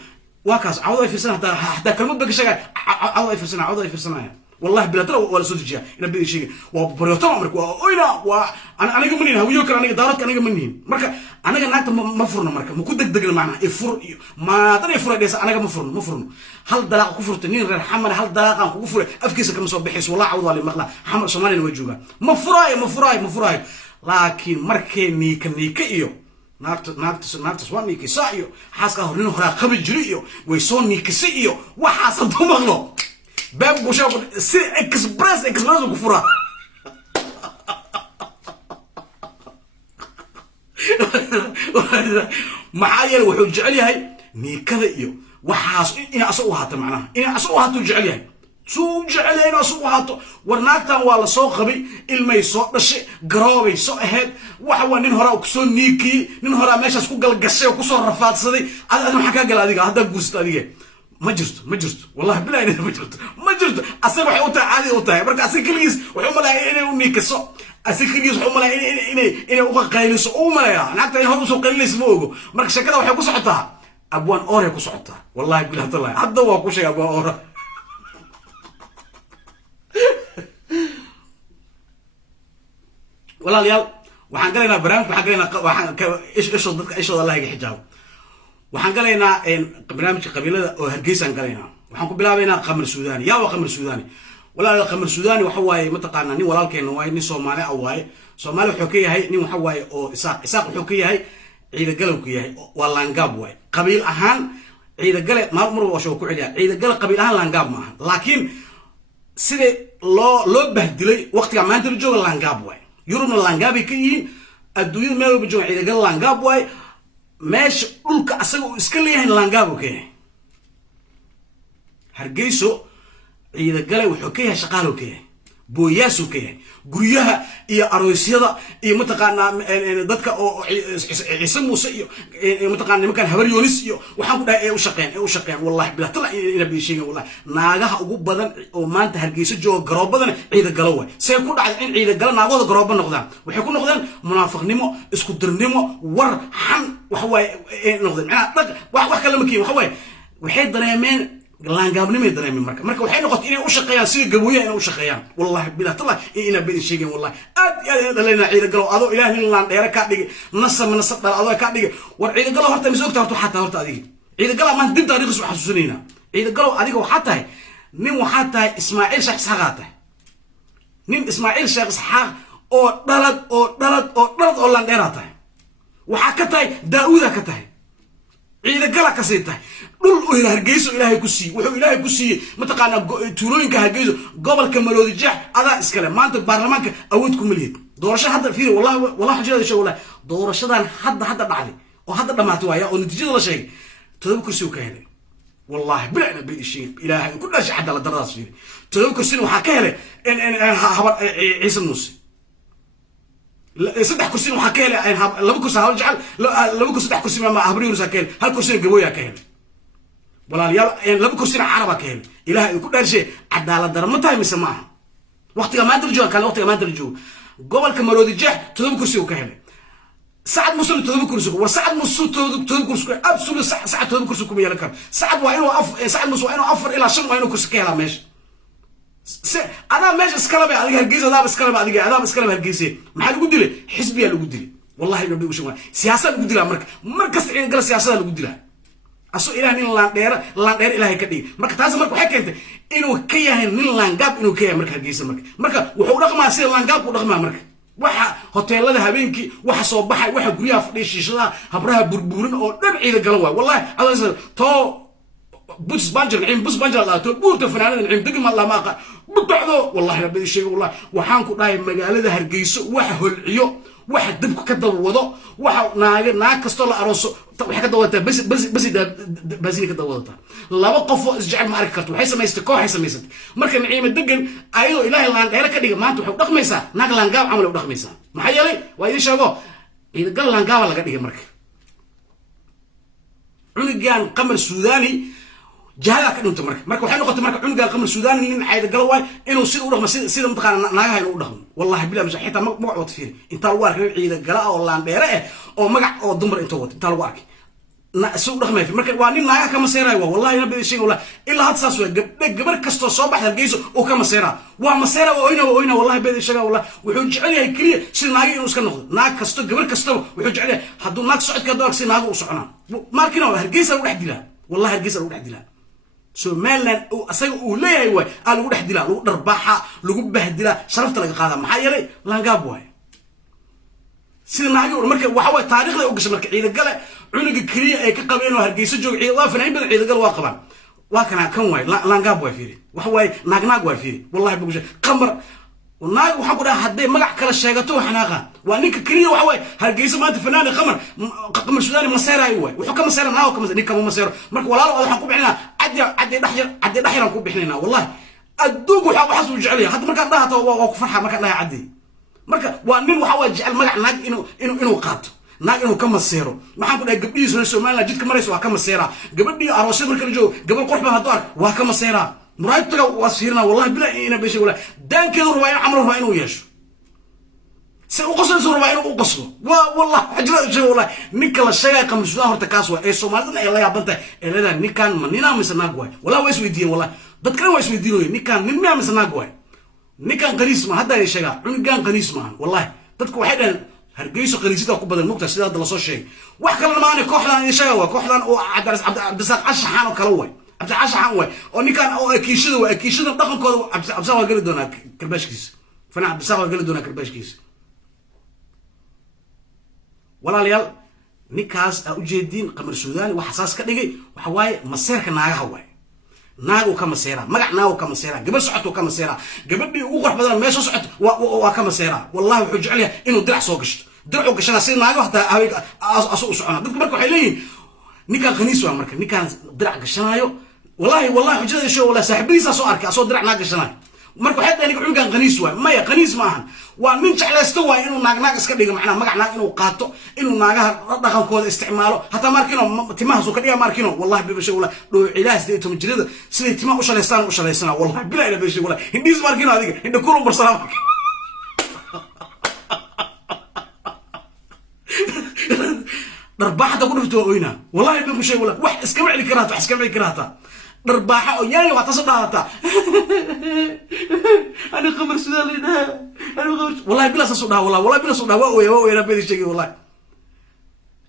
واكاس عوض واي في سنة هذا كلمة باك شيء عوض واي في سنة والله بلا ترى ولا سود الجيا إنا بدي شيء وبريوتهم عمرك وأنا أنا جمنين هويو كان أنا دارت أنا جمنين مركا أنا جنات مفرنا مركا مكود دق معنا يفر ما ترى يفر ديس أنا مفرنا هل دلاق كفر تنين غير حمل هل دلاق كفر أفكيس كم صوب بحس والله عوض على مقلا حمل سمانين وجوجا مفراي لكن مركا نيك إيو ناقت سواني كسائيو حاسك هرين هرا قبل جريو ويسوني كسيو وحاسد مغلو بام بوشاو سي اكسبرس وكفرا maxaa yeelay wuxuu jecel yahay niikada iyo waxaas in asagu haato macnaha in asagu haato jecel yahay suu jecel yahay in asagu haato war naagtan waa la soo qabay ilmay soo dhashay garoobay soo ahayd waxa waa nin hore ku soo niikii nin hore meeshaas ku galgashay oo ku soo rafaadsaday adiga maxaa ka gal adiga hadda guusto adiga ما جرت والله بلا إنه ما جرت أصير وحوتها عادي وتاه بركة أصير كليس وحملا إنه ونيكسو أصير كليس وحملا إنه وقع قيلس وملا يا نعتني هذا سوق قيلس موجو مركز شكله وحيكو صعتها أبوان أورا يكو صعتها والله بلا طلع حتى هو كوشي أبوان أورا والله اليال وحنقلنا برامج وحنقلنا إيش الله يجي حجاب waxaan galaynaa barnaamijka qabiilada oo Hargeysa aan galaynaa waxaan ku bilaabaynaa qamar Suudaani yaa waa qamar Suudaani walaal qamar Suudaani waxa waaye ma taqaanaa nin walaalkeena waa nin Soomaali ah waaye Soomaali wuxuu ka yahay nin waxa waaye oo isaaq wuxuu ka yahay ciida galow ka yahay waa laangaab waaye qabiil ahaan ciida gale mar waa soo ku celiya ciida gale qabiil ahaan laangaab ma aha laakiin sida loo bahdilay waqtiga maanta la joogo laangaab waaye yurubna laangaab ka yihiin adduunyada meel walba joogo ciida gale laangaab waaye ماشي قولك أسأله إسكالي هن لانجابو كيه هرجيسو إذا قالوا وحكيها شقالو كيه بوياسو كيه قريها إيه أرويسيدا إيه متقنا ضدك أو يسمو سيء متقنا مكان هبريونيس وحنقول إيه وشقين والله بلا طلع إلى بيشين والله ناجها أقول بدن وما أنت هرجيسو جو قراب بدن إذا قالوا سيكون عن إذا قال ناقود قراب نقدام وحيكون نقدام منافق نمو اسكتر نمو ور حن وحوي نقدام أنا واحد كلامك وحوي وحيد دريمين laangaab nimay dareemin marka waxay noqotay inay u shaqeeyaan si gaboya inay u shaqeeyaan wallahi bilaa tala ina been sheegeen wallahi aad dhalina ciida galo ado ilaahay nin laan dheera ka dhigay nasam dhal ado ka dhigay war ciida galo horta misoogta horta adiga ciida galo ma dib taariikhis waxa xasuusinayna ciida galo adiga waxa tahay nin waxa tahay Ismaaciil Sheekh Isxaaq nin Ismaaciil Sheekh Isxaaq oo dhalad oo laan dheera tahay waxa ka tahay Daawuda ka tahay ciida gala ka siitay dhul oo Hargeysa Ilaahay ku sii wuxuu Ilaahay ku sii mataqaana tuulooyinka Hargeysa gobolka Maroodi Jeex adaa iskale maanta baarlamaanka awood ku miliyay doorasho hadda fiir wallahi xajada soo wallahi doorashadan hadda dhacday oo hadda dhamaatay waaya oo natiijada la sheegay todoba kursi uu ka helay wallahi bila ina bidi shay Ilaahay ku dhashay cadaalad daradaas fiir todoba kursi waxa ka helay habar Ciise Muuse saddex kursi waxa ka helay laba kursi hal jecel laba kursi saddex kursi ma habriyo saakeen hal kursi gaboya ka helay walaalyaal laba kursi caraba ka helay ilaahay ku dhaarshay cadaalad darro ma tahay mise maaha waqtiga maanta jooga kale waqtiga maanta jooga gobolka Maroodi Jeex todoba kursi uu ka helay Saad Muuse todoba kursi war Saad Muuse todoba kursi absolute Saad todoba kursi kuma yeelan karo Saad waa inuu Saad Muuse waa inuu 4 ilaa 5 waa inuu kursi ka helaa meesha أنا ماشي إسكالة بقى أديك هالجيزة ده بإسكالة بقى أديك أنا بإسكالة بهالجيزة محل قدلة حزبية اللي قدلة والله يبدو وش سياسة اللي قدلة مركز تعين قال سياسة اللي قدلة أسوء إله نين لان دير إلهي كدي مركز هذا مركز حكي أنت إنه كياه نين لان جاب إنه كياه مركز هالجيزة مركز وحول رقم سير لان جاب ورقم مركز waxa hoteelada habeenkii waxa soo baxay waxa guriyaha fadhiishada habraha burburin oo dhan ciida galan way wallahi adaa to بوس بانجر نعيم بوس بانجر لا تقول تفنان نعيم دقم الله ما قال بتعذو والله لا بدي شيء والله وحانكو داي مقالة هرقيسو واحد هالعيو واحد دبكو كدو وضو واحد ناق كستو لا أروسو وحي كدو وضتا بس بازيني كدو وضتا لا وقفو اسجعل معركة كرتو حيث ما يستكو حيث ما يستك مركا نعيم الدقن ايضو إلهي لان غيرا كديق ما انتو حيو دقميسا ناق لانقاب عملو دقميسا محيالي وايدي شاقو إذا قال لانقاب ولا قديق مركا عنقان قمر سوداني جهالا كانوا تمرك مرك وحنا قلت مرك عنق القمر السوداني إن عيد قلواي إنه سيد ورغم سيد متقارن ناجها إنه ورغم والله بلا مش حتى ما وقت فيه أنت الوارك عيد قلاء والله عم بيرأه أو مقع أو دمر أنت وقت أنت الوارك سوق رغم في مرك وانين ناجها كم سيرة والله ينبي شيء ولا إلا هاد ساسوي جبر كستو صباح الجيس أو كم سيرة وما سيرة وإنا والله بدي شيء والله وحج عليه كليه سيد ناجي إنه سكن ناخذ ناج كستو جبر كستو وحج عليه حدو ناج صعد كدوك سيد ناجو وصعنا ما كنا هالجيس أروح دلا والله هالجيس أروح دلا سومالان أصيغ أوليه هو قال لو دحدلا لو درباحة لو بهدلا شرفت لك قادم maxaa yeelay laangaab way sida naagi marka waxa way taariikhda u gashay marka ciida gale cunuga kaliya ay ka qabeen oo Hargeysa joog ciida fanaan badan ciida gal waa qabaan waa kana kan way laangaab way fiiri waxa way naagnaag way fiiri wallahi bugsha qamar وناق وحنا كنا هدي مقع كلا شيغتو حناقه وانك كريه waxa way hargeysa maanta fanaan qamar suudani maseera way wuxuu ka maseera naaw ka maseera ninka ma maseero marka walaalo waxaan ku bixinaa cadi dhaxyar ku bixinaa wallahi adduunku waxa uu jecel yahay hadda marka dhahato waa ku farxa marka dhahay cadi marka waa nin waxa way jecel magac naag inuu qaato naag inuu ka maseero maxaan ku dhahay gabdhiisa Soomaaliland jidka marayso waa ka maseera gabadhii aroosada marka la joogo gabadh qurux badan hadoo waa ka maseera muraayadka wasiirna wallahi bila ina beeshay wala dankeedu ruwaayay amro ruwaayay inuu yeesho سأقصد سورة ما إنه أقصده والله حجرة شيء والله نكلا شيء كم سواه هرت كاسوا إيه سومالنا إلا يا بنت إلا ده نكان منينا مسنا قوي ولا ويس ويدين والله بتكلم ويس ويدينه نكان نمنا مسنا قوي نكان قريس ما هذا الشيء نكان قريس ما والله تذكر واحدا هرجيسو قريسيته وكبر النقطة سيدا دلصو شيء وحكى لنا معنا كحلان يشوا كحلان أو عبد الساق عشحان وكلوي عبد عشحان وي ونكان أو أكيشده دخل كده عبد الساق قال دونا كرباشكيس فأنا عبد الساق قال دونا كرباشكيس ولا ليال نكاس أوجدين قمر سوداني وحساس كدقي وحواي مسيرك ناقة هواي ناقو كمسيرة مقع ناقو كمسيرة قبل سعته كمسيرة قبل بي وقرح بدل ما يسو سعته وكمسيرة والله وحج عليها إنه درع سوقشت درعو قشنا سير ناقو حتى هاويك أسوق سعنا قلت مركو حيلين نكا غنيسو أمريكا نكا درع قشنايو والله حجة شو ولا ساحبيسا سو أركي أسو درع ناقو قشنايو marka waxa ay aniga cunugan qaniis waa maya qaniis maahan waa min jeclaysto waa inuu naag iska dhigo macna magac naag inuu qaato inuu naagaha dhaqankooda isticmaalo hatta markino timaha soo ka dhiga markino wallahi bibashay wala dhoo ilaas deeyo tumjirida sidii timaha u shaleysana wallahi bila ila bibashay wala hindis markino adiga inda kulum barsalaam darbaxda ku dhufto oyna wallahi bibashay wala wax iska micli karata درباحة وياي وتصدقها أنا خمر سوداني أنا خمر والله بلا صدقها والله بلا صدقها ويا أنا بدي شيء والله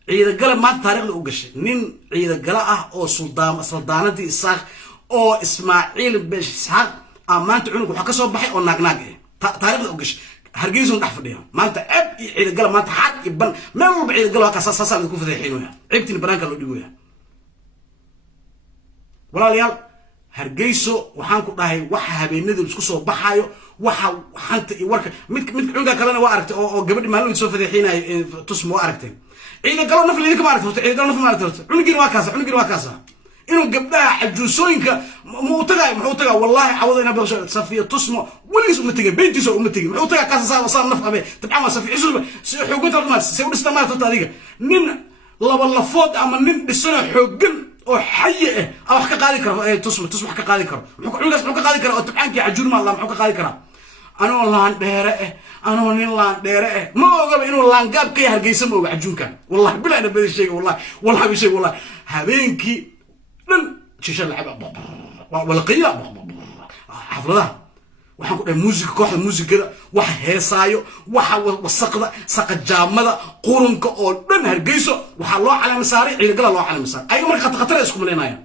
عيد الجلا ما تاريخ لوجش نين عيد الجلا أو سلطانة إسحاق أو إسماعيل بن إسحاق أما أنت عنك وحكى صباحي أو ناقناق تاريخ لوجش هرجيزون تحفظيها ما أنت عب عيد الجلا ما تحرك يبان ما هو بعيد الجلا كساس يكون في الحين ويا عبت البنانك اللي يقولها ولا ليال هرجيسو وحان كدهاي waxa habeenadu isku soo baxayo waxa xanta iyo warka mid cunga kalena waa aragtay oo gabadh maalin soo fadeexinay tusmo aragtay ciida galo nafli kama aragtay ciida galo nafli ma aragtay cunugin waa kaasa inuu gabdhaha xajuusooyinka muxuu tagaa wallahi cawada ina baqsho safiya tusmo waliis uma tagay beentiisa uma tagay muxuu tagaa kaasa saan naf qabe tabcan safiya isuba si xoogunta ma si u dhistamaad adiga nin laba lafood ama nin dhisana xoogan oo xaye ah wax ka qaadi karo tusmo wax ka qaadi karo muxuu ka qaadi karo oo tabcaanki cajuur ma Allah muxuu ka qaadi karo anoo laan dheere ma oga inuu laan gaab ka hargeysa ma oga cajuunkan wallahi bila ina badi sheeg wallahi bi sheeg wallahi habeenki dhan shisha lacab wala qiya xafladaha waxaan ku dhahay muusiga kooxda muusigada wax heesaayo waxa wasaqda saqajaamada qurunka oo dhan hargeyso waxa loo calaam saaray ciidagala loo calaam saaray ay marka khatar isku maleynayaan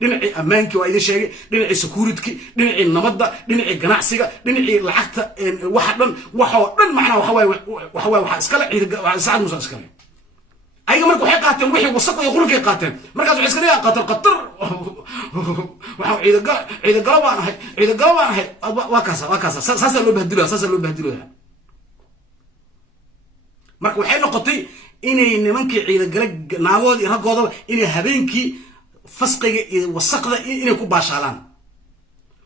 dhinacii ammaanki waa idin sheegay dhinacii security dhinacii nabadda dhinacii ganacsiga dhinacii lacagta waxa dhan macnaha waxa iska la ciidaga saacad musa iska leh ay marka waxay qaateen wixii wasaq iyo qurunka qaateen markaas waxay iska dhigaan qatar waxa ciidagala baan ahay waa kaasa saasa loo bahdilaa marka waxay noqotay inay nimankii ciidagala naagood iyo ragooda inay habeenkii fasqiga iyo wasaqda inay ku baashaalaan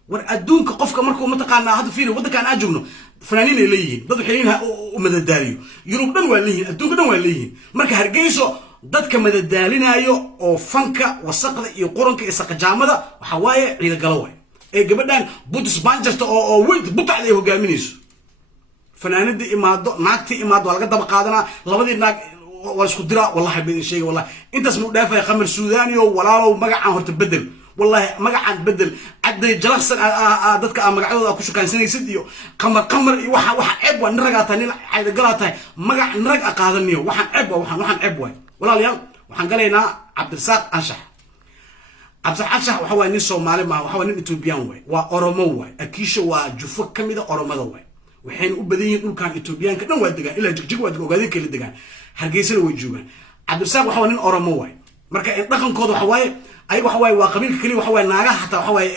war adduunka qofka markuu mataqaanaa hada fiiri wadankan aan joogno fanaaniin ay leeyihiin dad waxay leeyihiin madadaaliyo yurub dhan waa leeyihiin adduunka dhan waa leeyihiin marka hargeyso dadka madadaalinayo oo fanka wasaqda iyo quranka iyo saqajaamada waxa waaye ciidagala way ee gabadhan budus banjarta oo weyd butacda ay hogaaminayso fanaanada imaado naagti imaado laga daba qaadanaa labadii naag waa isku dira wallahi bidin sheegay wallahi intaas mu dhaafay qamar suudaani oo walaalow magacan horta bedel والله مقعد بدل عد جلسن dadka magacadooda ku shaqaynsanaysid iyo qamar waxa ceeb waa niragaata nin ay galata magac nirag qaadaniyo waxaan ceeb way walaalayaal waxaan galeynaa Cabdirasaaq Anshax waxa waa nin Soomaali ma waxa waa nin Ethiopian way waa Oromo way akiisha waa jufo kamida Oromada way waxayna u badan yihiin dhulkan Ethiopianka dhan waa degaan ilaa jigjig waa ogaadeen kala degaan hargeysana way joogaan Cabdirasaaq waxa waa nin Oromo way marka dhaqankooda waxa waaye ayaga waxa waaye waa qabiilka kaliya waxa waaye naagaha hataa waxa waaye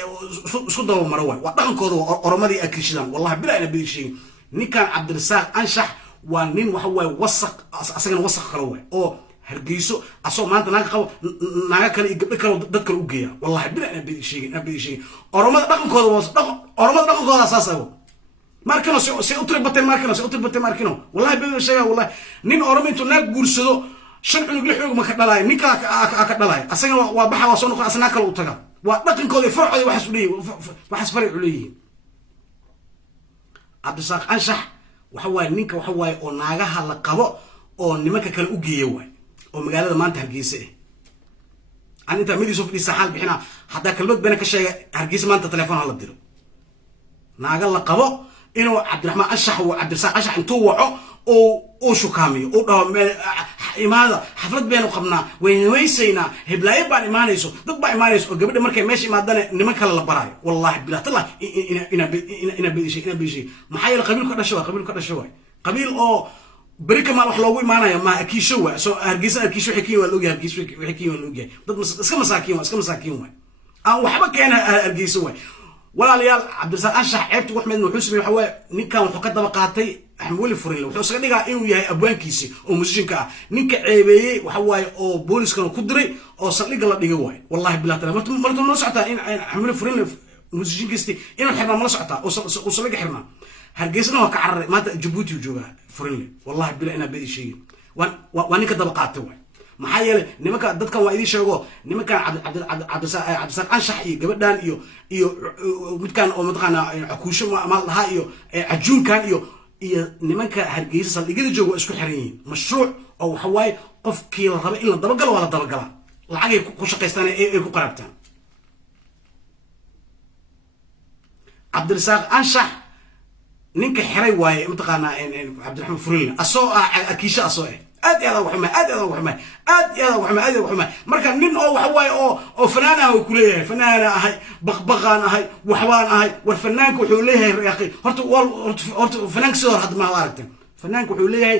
isku daba maro waaye waa dhaqankooda oromadii akishidaan wallahi bilaa ina bidi sheegin ninkan cabdirasaaq anshax waa nin waxa waaye wasaq asagana wasaq kale waaye oo hargeyso asoo maanta naaga qabo naaga kale iyo gabdho kale dad kale u geeya wallahi bilaa ina bidi sheegin oromada dhaqankooda waa asaas ago markano se utri batay markano wallahi bidi sheega wallahi nin oromo intuu naag guursado shan cunug lix cunug ma ka dhalaay ninka ka dhalaay asagana waa baxa waa soo noqon asna kale u taga waa dhaqankooda farcooda waxaas u leeyihiin waxaas farci u leeyihiin cabdirasaaq anshax waxa waaye ninka waxa waaye oo naagaha la qabo oo nimanka kale u geeya waay oo magaalada maanta hargeysa aan inta midii soo fadhiisa xal bixina hadaa kalmad bana ka sheegay hargeysa maanta telefoon hala diro naaga la qabo inuu cabdiraxmaan anshax oo cabdirasaaq anshax intuu waco oo shukaamiyo oo dhaho imaada xaflad baynu qabnaa weynaysayna heblaaye baan imaanayso dad baa imaanayso oo gabadha markay meesha imaadana niman kale la baraayo wallahi bilaatalla ina biishay maxaa yeelay qabiil ka dhasho waay qabiil oo bari kama wax loogu imaanayo ma akiisho waay soo hargeysa akiisho wixii waa looga hargeysa wixii waa looga dad iska masaakiin waay aan waxba keena hargeysa waay walaalayaal cabdirasaaq anshax ceebtu waxmed wuxuu sameeyay waxa waaye ninkan wuxuu ka daba qaatay axmed weli furin wuxuu isaga dhigaa inuu yahay abwaankiisi oo musishinka ah ninka ceebeeyay waxa waaye oo booliskana ku diray oo saldhiga la dhigay waay wallahi billahi taala martu ma socotaa in axmed weli furin musishinkiisti inuu xirnaa ma socotaa oo saldhiga xirnaa hargeysana waa ka cararay maanta Djibouti uu joogaa furin wallahi billahi ina badi sheegin waa ninka daba qaatay waay maxaa yeelay nimanka dadkan waa idin sheego nimankan cabdirasaaq anshax iyo gabadhan iyo midkan oo mataqaana akuusho ma laha iyo ajuunkan iyo nimanka hargeysa saldhigyada jooga waa isku xiran yihiin mashruuc oo waxa waaye qofkii la raba in la dabagalo waa la dabagalaa lacagay ku shaqaystaan ay ku qaraabtaan cabdirasaaq anshax ninka xiray waaye mataqaana cabdiraxmaan furin asoo akiisho asoo aad marka nin oo waxa waaye oo fanaan ah ku leeyahay fanaan ahay baqbaqan ahay waxbaan ahay war fanaanku wuxuu leeyahay raaqi horta fanaanku soo had ma aragteen fanaanku wuxuu leeyahay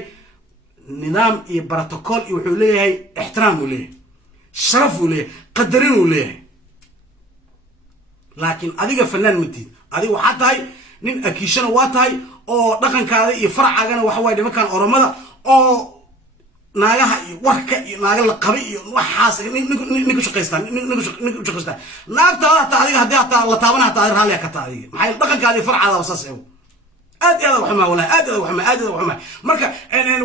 nidaam iyo protocol iyo wuxuu leeyahay ixtiraam uu leeyahay sharaf uu leeyahay qadarin uu leeyahay laakiin adiga fanaan matid adiga waxa tahay nin akiishana waa tahay oo dhaqankaada iyo farcagana waxa waaye nimankan oromada oo naagaha iyo warka iyo naaga la qabay iyo waxaas ninku shaqaystaan naagtaada hataa adiga haddii hataa la taabana hataa raalliya ka taa adiga maxay dhaqankaada iyo farcaada saas eego aad iyo aad waxma wallahi aad waxma marka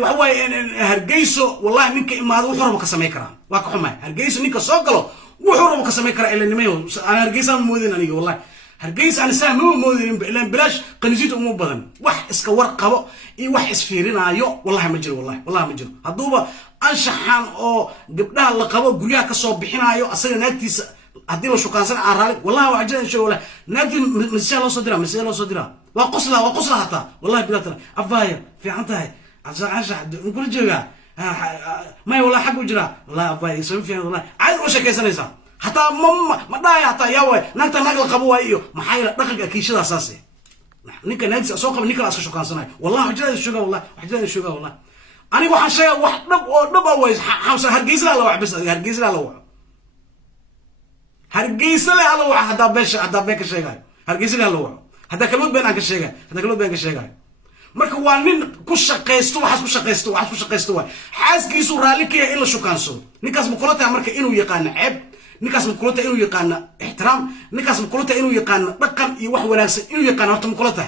waxa waaye hargeyso wallahi ninka imaado wuxuu rabo ka sameey karaa waa ka xumaa hargeyso ninka soo galo wuxuu rabo ka sameey karaa ilaa nimayo aan hargeysa ma moodin aniga wallahi hargeysa aan saa ma moodin ilaa bilaash qaniisiid ugu badan wax iska war qabo iyo wax isfiirinaayo wallahi ma jiro wallahi ma jiro haduuba anshaxan oo gabdhaha la qabo guryaha ka soo bixinaayo asaga naagtiisa haddii la shukaansan aan raali wallahi waa ajaan shay wallahi naagti mas'ala loo soo dira waa qosla hataa wallahi bilaatana afaya fiican tahay anshax kula jooga ما والله حق وجرا والله أبغى يسوي فيها والله عايز وش كيسنيسا حتى ما داعي حتى ياوي نقطة نقل قبوا أيوه ما حيل دقيقة كيشة أساسي نيك نادي سوق من نيك أساس شو كان صناعي والله حجاز الشجع والله حجاز الشجع والله أنا أقول حشيء واحد نب أويس حوس هرجيز لا لوع بس هرجيز لا لوع هرجيز لا لوع هذا بيش هذا بيك الشيء هرجيز لا لوع هذا كلمة بينك الشيء هذا كلمة بينك الشيء marka waa nin ku shaqeysto waxaas ku shaqeysto waa xaaskiisu raali ka yahay in la shukaanso ninkaas ma kulata marka inuu yaqaan ceeb ninkaas ma kulata inuu yaqaan ixtiraam ninkaas ma kulata inuu yaqaan dhaqan iyo wax wanaagsan inuu yaqaan horta ma kulata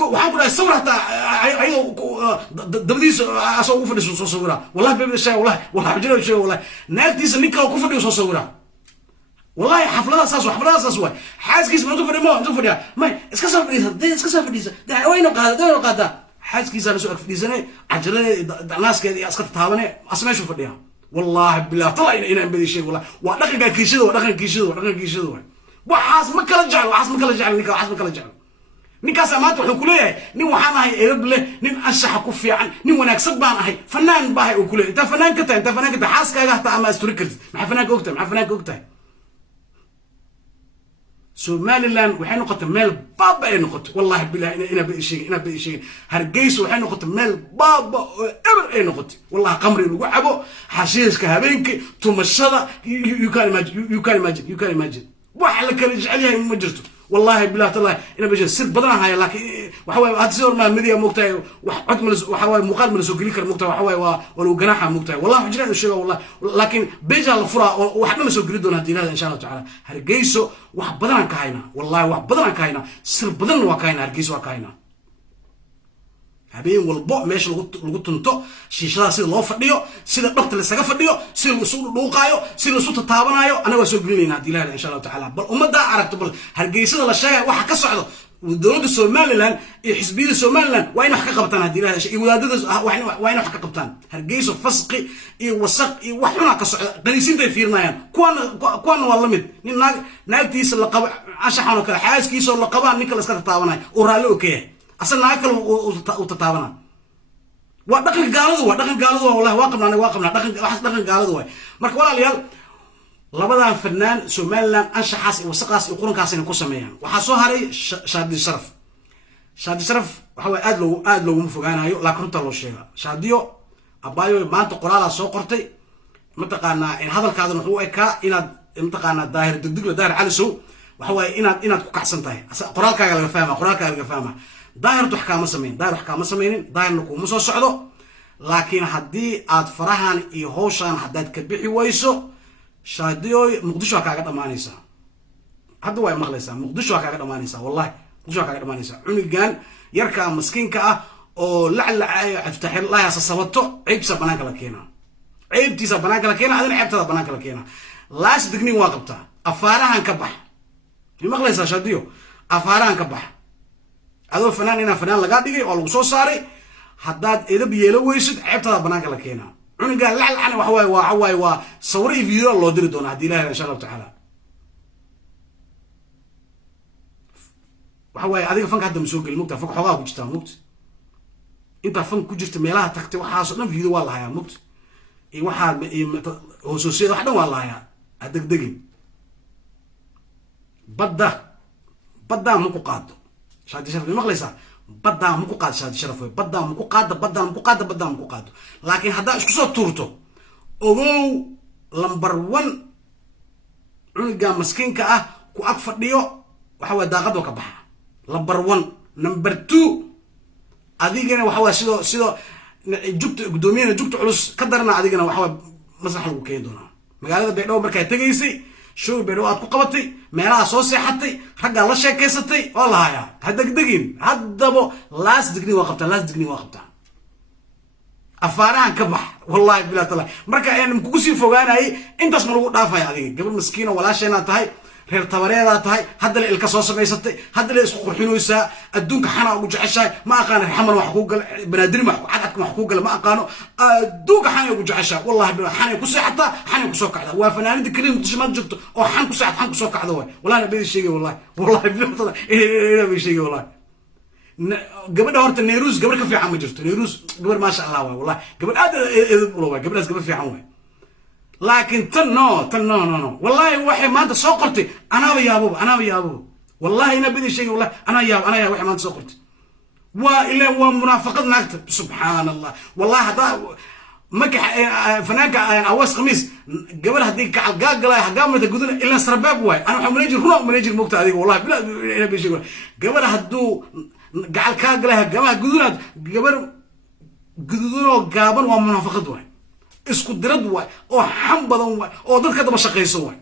waxaan ku dhahay sawir hataa ayadoo dabadiisa asoo ugu fadhiso soo sawira wallahi bebe shay wallahi jiro shay wallahi naagtiisa ninka ku fadhiyo soo sawira والله حفلات أساس واي حاس كيس ما تفرد ما تفرد ما إسكسر فريسة ده وين قاعدة حاس كيس أنا سؤال فريسة عجلة الناس كذي أسقط تهاونة أسمع شو فرديها والله بالله طلع إنا بدي شيء والله ودقن كيشدو وحاس ما كلا جعل نكاس أمات وحكوليه ني وحنا هاي إربله ني أشح كوفي عن ني وناك سبان هاي فنان باهي وكله أنت فنان كتا حاس كذا حتى أما استركت مع فنان كوكتا somaliland waxay noqotay meel baaba ay noqotay wallahi billahi ina ba sheegin hargeysa waxay noqotay meel baaba oo ever ay noqotay wallahi qamri lagu cabo xashiishka habeenkii tumashada you can imagine wax la kala jecel yahay ma jirto والله بالله تالله إنا بيجي سر بدنا هاي لكن وحوي هتصير ما مديا مقطع وحط من وحوي مقال من سوق ليكر مقطع وحوي ولو جناحه مقطع والله حجنا الشيء والله لكن بيجي على الفرا وحنا من سوق ليدون هدينا إن شاء الله تعالى هرجيسو وح بدنا كاينا والله وح بدنا كاينا سر بدنا وكاينا هرجيسو وكاينا habeen walbo meesha lagu tunto shiishada sida loo fadhiyo sida dhabta la saga fadhiyo sida uu soo dhuuqayo sida uu soo taabanayo anaga soo gelinayna dilaha insha Allah taala bal umada aragto bal hargeysada la sheegay waxa ka socdo dowladda Somaliland iyo xisbiyada Somaliland waa in wax ka qabtaan dilaha iyo wadaadada waa in wax ka qabtaan hargeyso fasqi iyo wasaq iyo wax xuna ka socdo qaniisinta fiirnayaan kuwan waa lamid nin naagtiisa la qabo ashaxano kala xaaskiisa la qabaan ninka la iska taabanayo oo raali okay أصلاً ناكل وتتابعنا. ودقن قالوا والله واقمنا دقن قالوا مرك ولا ليال لبدا فنان سومالان أنش حاس وسقاس يقولون كاسين كوسميان وحصو هاري شادي شرف وحوي أدلو مفقان هايو لكن تلو شيء شاديو أبايو ما تقرأ سو قرتي متقانا إن هذا الكادر هو إكا إن متقانا داهر دقدق داهر على سو وحوي إن كحسن تاي قرالك على فهمه داير تحكام سمين داير نكون مسو سعدو لكن هدي اد فرحان اي هوشان حداد كبخي ويسو شاديو مقدشو كاغا دمانيسا هدا واي مقليسا مقدشو كاغا دمانيسا والله مقدشو كاغا دمانيسا عنقان يركا مسكينكا او لعلعاي افتح الله يسسبتو عيبسا بنانك لكينا عيبتيسا بنانك لكينا ادنا عيبتدا بنانك لكينا لاش دغني واقبتا افارهان كبخ مقليسا شاديو افارهان كبخ هذا الفنان هنا فنان لقاديجي أو لو صاري حداد إذا بيلو ويسد عبتها بناك لكينا عن قال لعل وحواي وصوري فيديو الله دري دون هدي لها إن شاء الله تعالى وحواي هذيك فنك هذا مسوق المقطع فك حواها وجتها مقت أنت فنك وجت ميلها تكتي وحاصل فيديو والله يا مقت إيه واحد هو سوسيد واحد والله يا هدك دقي بدأ مكو قادو شادي شرف مقليسا بدا مكو قاد شادي شرف بدا مكو قاد لكن هذا اسكو سو تورتو او لمبر 1 عنقا مسكينكا كو اك فديو waxa way daaqado ka baxa number 1 number 2 adigana waxa way sido jugta gudoomiyaha jugta culus ka darna adigana waxa way masax lagu keen doona magaalada Beedhow markay tageysay شو بيروات كقبتي ميراها صوصي حتى رجع الله شيء كيستي والله يا هدك دقين هدبو لاس دقني وقبتها أفاران كبح والله بلا طلع مركا يعني مكوسي فوقانا هي أنت اسمه لو دافع يعني قبل مسكينة ولا شيء ناتهاي reer tabareeda tahay hadda la ilka soo sameysatay hadda la isku qurxinaysa adduunka xana ugu jeceshay ma aqaan xamal wax ku gal banaadir wax ku cadad wax ku gal ma aqaano adduunka xana ugu jeceshay wallahi bil xana ku saxata xana ku soo kacda waa fanaanada kaliya mushimad jirto oo xan ku saxat xan ku soo kacda way wallahi bidi sheegay wallahi ila bi sheegay wallahi gabadha horta neerus gabar ka fiican ma jirto neerus gabar ma sha Allah wallahi gabar aad gabar gabar fiican way لكن تنو والله وحي ما انت سوقرتي انا يا ابو والله انا بدي شيء والله انا يا وحي ما انت سوقرتي والا ومنافقه نكتب سبحان الله والله هذا مك فنانك عواس خميس قبل هذيك قاقله قامت تقولون الا سرباب واي انا منيجر هنا منيجر مقطع هذيك والله بلا انا بيجي قبل هدو قال قاقله قامت قبل قدودون قابن ومنافقه واي اسكو درد واي او حم بدن واي او dadka daba shaqeyso waay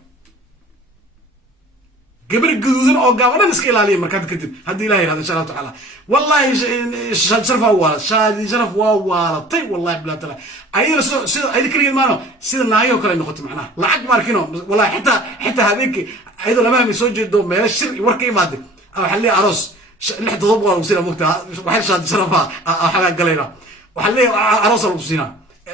gabar gududan oo gaaban iska ilaaliyo markaad kadib hadii ilaahay hada insha Allah taala wallahi sharaf waa tay wallahi bila taala ayina sida ay kaliya maano sida naayo kale noqotay macnaha lacag markino wallahi xitaa habeenki ayadoo lama mi soo jeedo meel shir warka imaade aw xalli aroos lix dodob waa ugu sina mugta waxa sharafa xaga galayna waxa leeyahay aroos lagu sina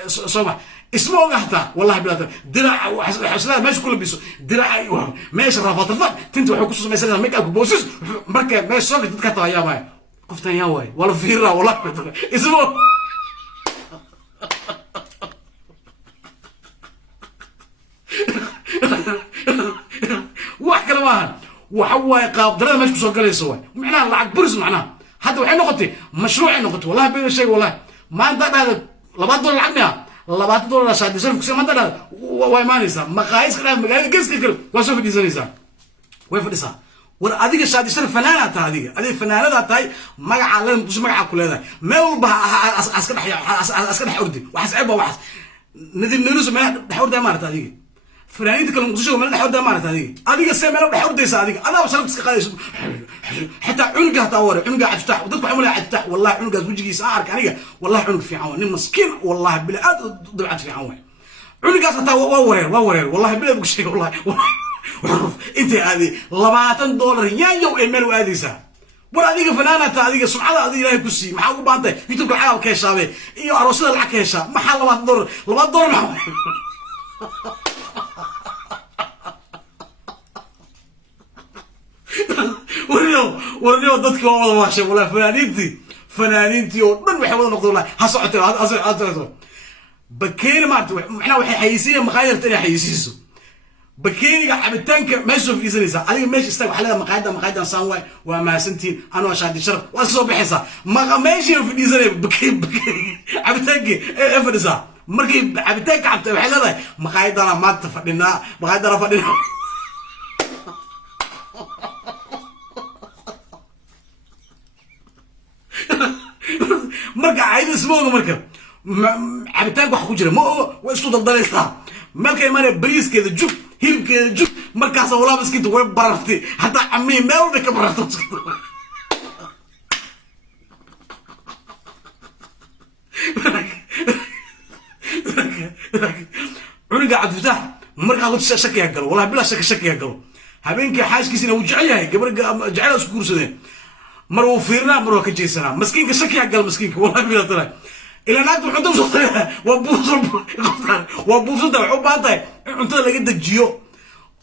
صباح اسمه قحطة والله بلا درع حسنا ماشي كله بيسو درع ايوه ماشي رافض تنت وحو كسوس مثلا ميك اب بوسس مركه ماشي سوق دكتا يا باي قفتان يا واي ولا فيرا والله اسمه واحد كلام وحواي قاب درا مش كسر قليل سوا معناه العق برز معناه هذا وحين نقطي مشروع نقطي والله بين شيء والله ما أنت هذا لبعض دول العمية لبعض دول شاد يصير كسر ما أنت هذا ويمانيسا مقاييس كلام مقاييس كيس كل وصف ديزاينيسا ويفرسا وأديك شاد يصير فنانة هذه فنانة هاي ما يعلم مش ما يعقل هذا ما هو أسكن حوردي وحسبه وحس ندم نلوس ما حورد أمانة هذه فنانين كلهم مقصوش وما حورد أمانة هذه السماء ما حورد هذه أنا وصلت سقايس حتى عنقه تطور عنقه عفتح وضدك عمله عفتح والله عنقه وجهي سعر كانية والله عنق في عون مسكين والله بلا ضلعت في عون عنقه تطور والله بلا بقشي والله وعرف انت هذه $20 يا ايميل واديسا وهذيك فنانه هذيك سبحان الله هذه الهي كسي ما حو باantay youtube xaal ka heshaabay iyo aroosada lacag ka hesha ma xal $2 وريو dadka wada waashay wala fanaaniintii oo dhan waxay wada noqdeen ha socoto bakeena maartay macna waxay xayisiin maqaayirta inay xayisiiso بكيني عبتانك ما شوف يزنيسا علي ماشي استوى حلاها مقاعدة سانواي وما سنتين أنا وشادي شرف وأسوى بحسا ما ماشي في يزني بكين عبتانك إفرسا مركي عبتانك عبت حلاها مقاعدة أنا ما تفدنا مقاعدة أنا فدنا مركا عايز اسمه مركا عبتانك وحكوجرة مو واسكو ضليسا مركا يماني بريس كذا جوب هيل كذا جوب مركز ولا مسكين وين بررتي حتى عمي ما ولك بررت عنق عبد الفتاح مركز قلت شك يا قلو والله بلا شك يا قلو هبينك حاج كيسنا وجعيها قبل جعلها سكور سنين مرو فيرنا مرو كجيسنا مسكين شك يا قلو مسكين والله بلا طلع إلى ناقد وحده وصلنا وبوصل ده وحب هذا أنت اللي قد الجيو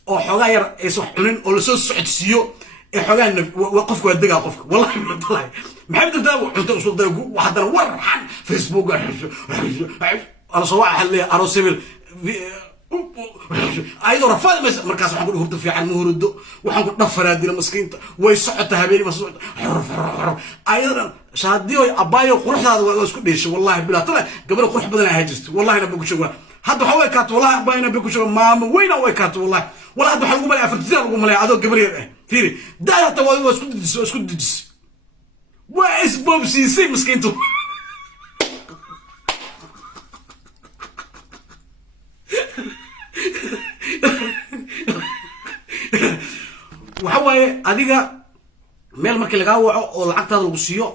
أو حجاير يصحون أو لسوس سيو حجاير وقفك ودقة وقفك والله ما طلع محمد ده وحده وصل ده واحد ورحان فيسبوك أنا صواح اللي أنا سيبل أيضا رفض بس مركز حنقول هرب في عن مهرد وحنقول نفر هذه المسكين ويسعتها بيني بس حرف أيضا شادي أباي وقرح هذا واسكت ليش والله بلا طلع قبل قرح بدنا هاجست والله أنا بقول شو هذا حوي كات والله أباي أنا بقول شو ما وين هو كات والله ولا هذا حلقوا ملأ فرتزار حلقوا ملأ هذا قبل فيري ده توا واسكت دجس وايس بوب سي مسكينتو وحواي أديك ميل مركي لقاوع أو العقد هذا الوصية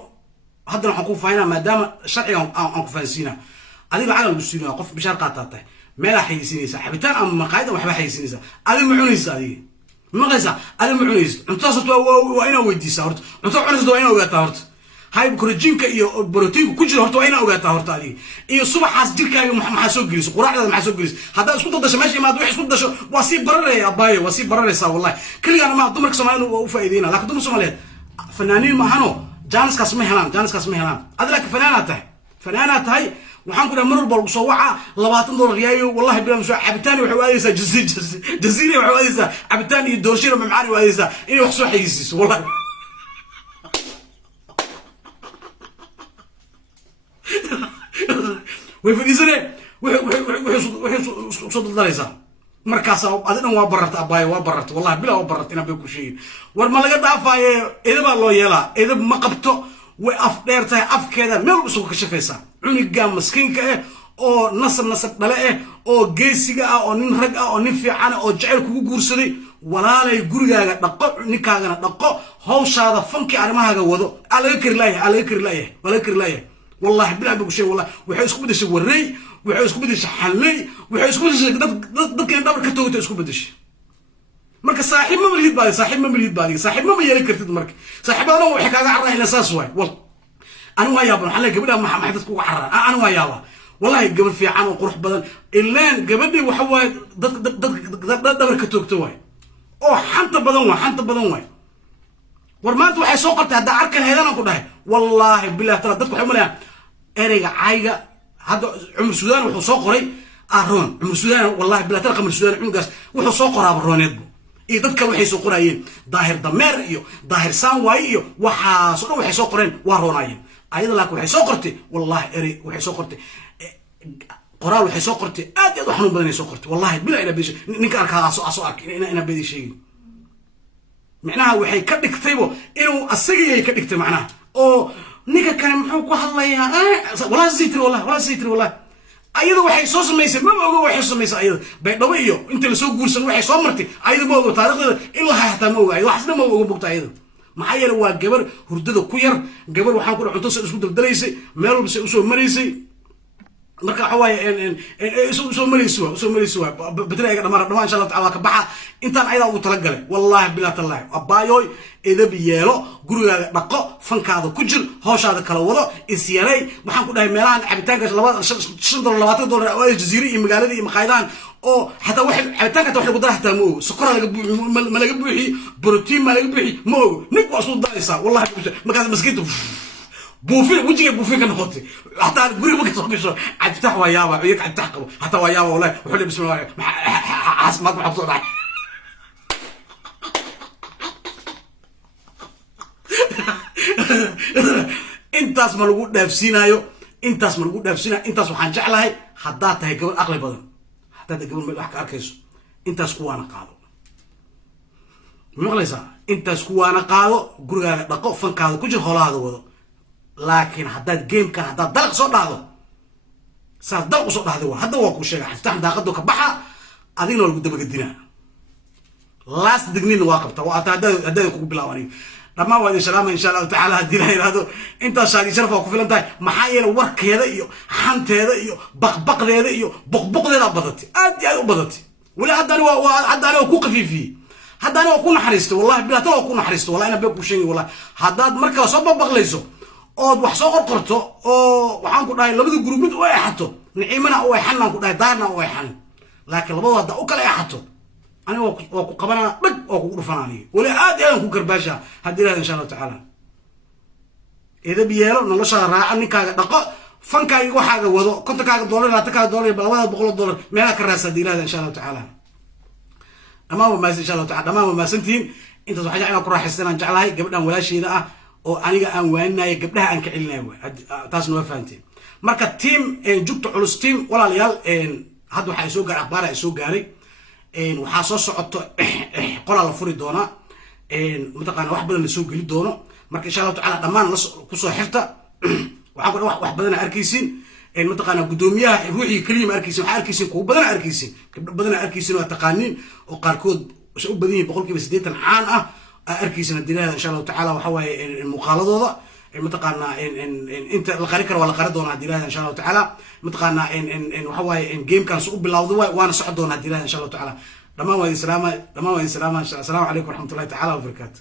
هذا نحكون فينا ما دام شرعي أنكم فانسينا أديك على الوصية قف بشار قاطعته ميل حيسينيسا حبيتان أما قاعدة وحبا حيسينيسا أديك معونيسا أديك ما قيسا أديك معونيس انتصرت وأين ودي سهرت انتصرت وأين وقعت هاي بكرجينك إيو بروتين كل شيء هرتوا أين أوجات هرتا دي إيو الصبح حاسديك أيو محسوق جلس قراءة محسوق جلس هذا اسكت ده ماشي ما دوح اسكت ده واسيب برر يا باي واسيب برر سا والله كل أنا ما دمرك سمعنا وفايدينا لكن دم سمعنا فنانين ما هنو جانس كاسمه هلام هذا لك فنانات هاي وحنقول أمر بالصواعة $20 ريايو والله بلا مش عبتاني وحواديسا جزيرة وحواديسا عبتاني الدورشين ومعاني وحواديسا إيه وحسوا حيسيس والله ويفيزني وصد الدريسة مركزة أدنى وبرت أباي وبرت والله بلا وبرت أنا بيكون شيء ورما لقيت أفاي إذا ما الله يلا إذا ما قبته وأفدرته أف كذا ملو بسوق كشفيسا عني جام مسكين كه أو نصب بلاء أو جيسيجا أو نهرج أو نفي عنا أو جعل كوجورسدي ولا لا يجورجا دقة نكاجنا دقة هو شاذ فنك على ما هذا وضو على يكر لايه والله بلا بقول شيء والله وحيسكو بدش وري وحيسكو بدش حلي وحيسكو بدش دد كان دبر كتوت اسكو بدش marka saaxiib ma milhid baadi saaxiib ma yeeli kartid marka saaxiibana waxa kaaga carraa ila saas way wal anu waa yaabaan xalay gabadha maxay dadku uga carraa anu waa yaaba wallahi gabadh fiican oo qurux badan ilaan gabadhii waxa way dad dabar ka toogto way oo xanta badan way war maanta waxay soo qortay hadda arkan heedana ku dhahay wallahi billaah tala dadku waxay malayaan ereyga cayga hadda Umar Suudaan wuxuu soo qoray Aaron Umar Suudaan wallahi billaah tala Umar Suudaan cunugaas wuxuu soo qoraa barooneed iyo dad kale waxay soo qorayeen daahir dameer iyo daahir saanwaay iyo waxaasoo dhan waxay soo qoreen waa roonaayeen ayada laakiin waxay soo qortay wallahi eri waxay soo qortay qoraal waxay soo qortay aad iyo aad u xanuun badan ay soo qortay wallahi bila ina beesha ninka arkaa asoo arkay ina beedi sheegin macnaha waxay ka dhigtaybo inuu asagii ka dhigtay macnaha oo ninka kale muxuu ku hadlayaa wallahi sitri wallahi ayada waxay soo sameysay ma oga waxay soo sameysay ayada baydhabo iyo inta la soo guursan waxay soo martay ayada ma oga taariikhdeeda ilaa hataa ma oga waxna ma oga bogta ayada maxaa yeelay waa gabar hurdada ku yar gabar waxaan ku cunto isku daldalaysay meel walba say usoo maraysay marka waxa waaye soo marayso badreega dhamaan insha Allah taala ka baxa intaan ayada ugu tala galay wallahi bilaa tallahi abaayoy edab yeelo gurigaaga dhaqo fankaada ku jir hawshaada kala wado isyaray waxaan ku dhahay meelahan cabitaanka $5 oo jaziiro iyo magaalada iyo maqaayadahan oo hatta wax cabitaanka wax lagu dara hatta ma ogo sokor laga ma laga buuxi protein ma laga buuxi ma ogo nig waa soo daaraysa wallahi markaas maskiintu بوفي وجهي بوفي كان خطي حتى قولي ما كسر كسر عتفتح ويابا وياك عتفتح قبل حتى ويابا والله وحولي بسم الله حاس ما تحب صوت انتاس ما لقول نفسينا يو انتاس ما لقول نفسينا انتاس وحنج على حدات هي قبل أقل بدن حدات قبل ما الأحكي أركيس انتاس كوانا قالوا مغلسة انتاس كوانا قالوا قولي دقوا فن قالوا كل هلا هذا وضع لكن حداد جيم كان حداد دلق صوت هذا صار دلق صوت هذا هذا هو كل شيء افتح داقته كبحة أدينا اللي قدامك الدنيا لاست دقنين واقف تو هذا يكون بلاواني لما وادي سلام إن شاء الله تعالى الدنيا هذا أنت شادي شرفه وكفيل أنت محايل ورك هذا إيو حنت هذا إيو بق هذا إيو بق هذا بدتي أدي بدتي ولا عداني وكوق فيه عداني وكون حريست والله بلا تو وكون حريست والله أنا بيكون شيء والله حداد مركز صوب بقليزه oo wax soo qorto oo waxaan ku dhahay labada group mid way xato niimana way xanaan ku dhahay daarna way xan laakiin labada wada u kala xato ani waa ku qabana dhig oo ku dhufanaani wali aad ayaan ku garbaasha hadii la insha Allah taala ida biyeelo nolosha raacan ninkaaga dhaqo fankaaga waxaaga wado kontakaaga $1 $2 $100 meela ka raasa hadii la insha Allah taala dhammaan ma insha Allah taala dhammaan ma santiin inta waxa jacayl ku raaxaysanaan jaclahay gabadhan walaasheeda ah oo aniga aan waanay gabdhaha aan ka celinay taas noo faanteen marka team jugta culus team walaalayaal hadda waxa soo gaar akhbaar ay soo gaaray waxa soo socoto qolal la furi doona mutaqana wax badan la soo gali doono marka insha Allah taala dhamaan ku soo xirta waxa wax badan arkaysiin mutaqana gudoomiyaha ruuxii kaliya arkaysiin waxa arkaysiin ku badan arkaysiin gabdho badan arkaysiin oo taqaaniin oo qaarkood u badan yihiin 80% caan ah أركيسنا الدنيا إن شاء الله تعالى وحواي المقالة ذا متقنا إن أنت القريكر ولا قردونا الدنيا إن شاء الله تعالى متقنا إن وحواي إن جيم كان سوق باللاوضوا وأنا صعدونا الدنيا إن شاء الله تعالى لما وين سلامة السلام عليكم ورحمة الله تعالى وبركاته.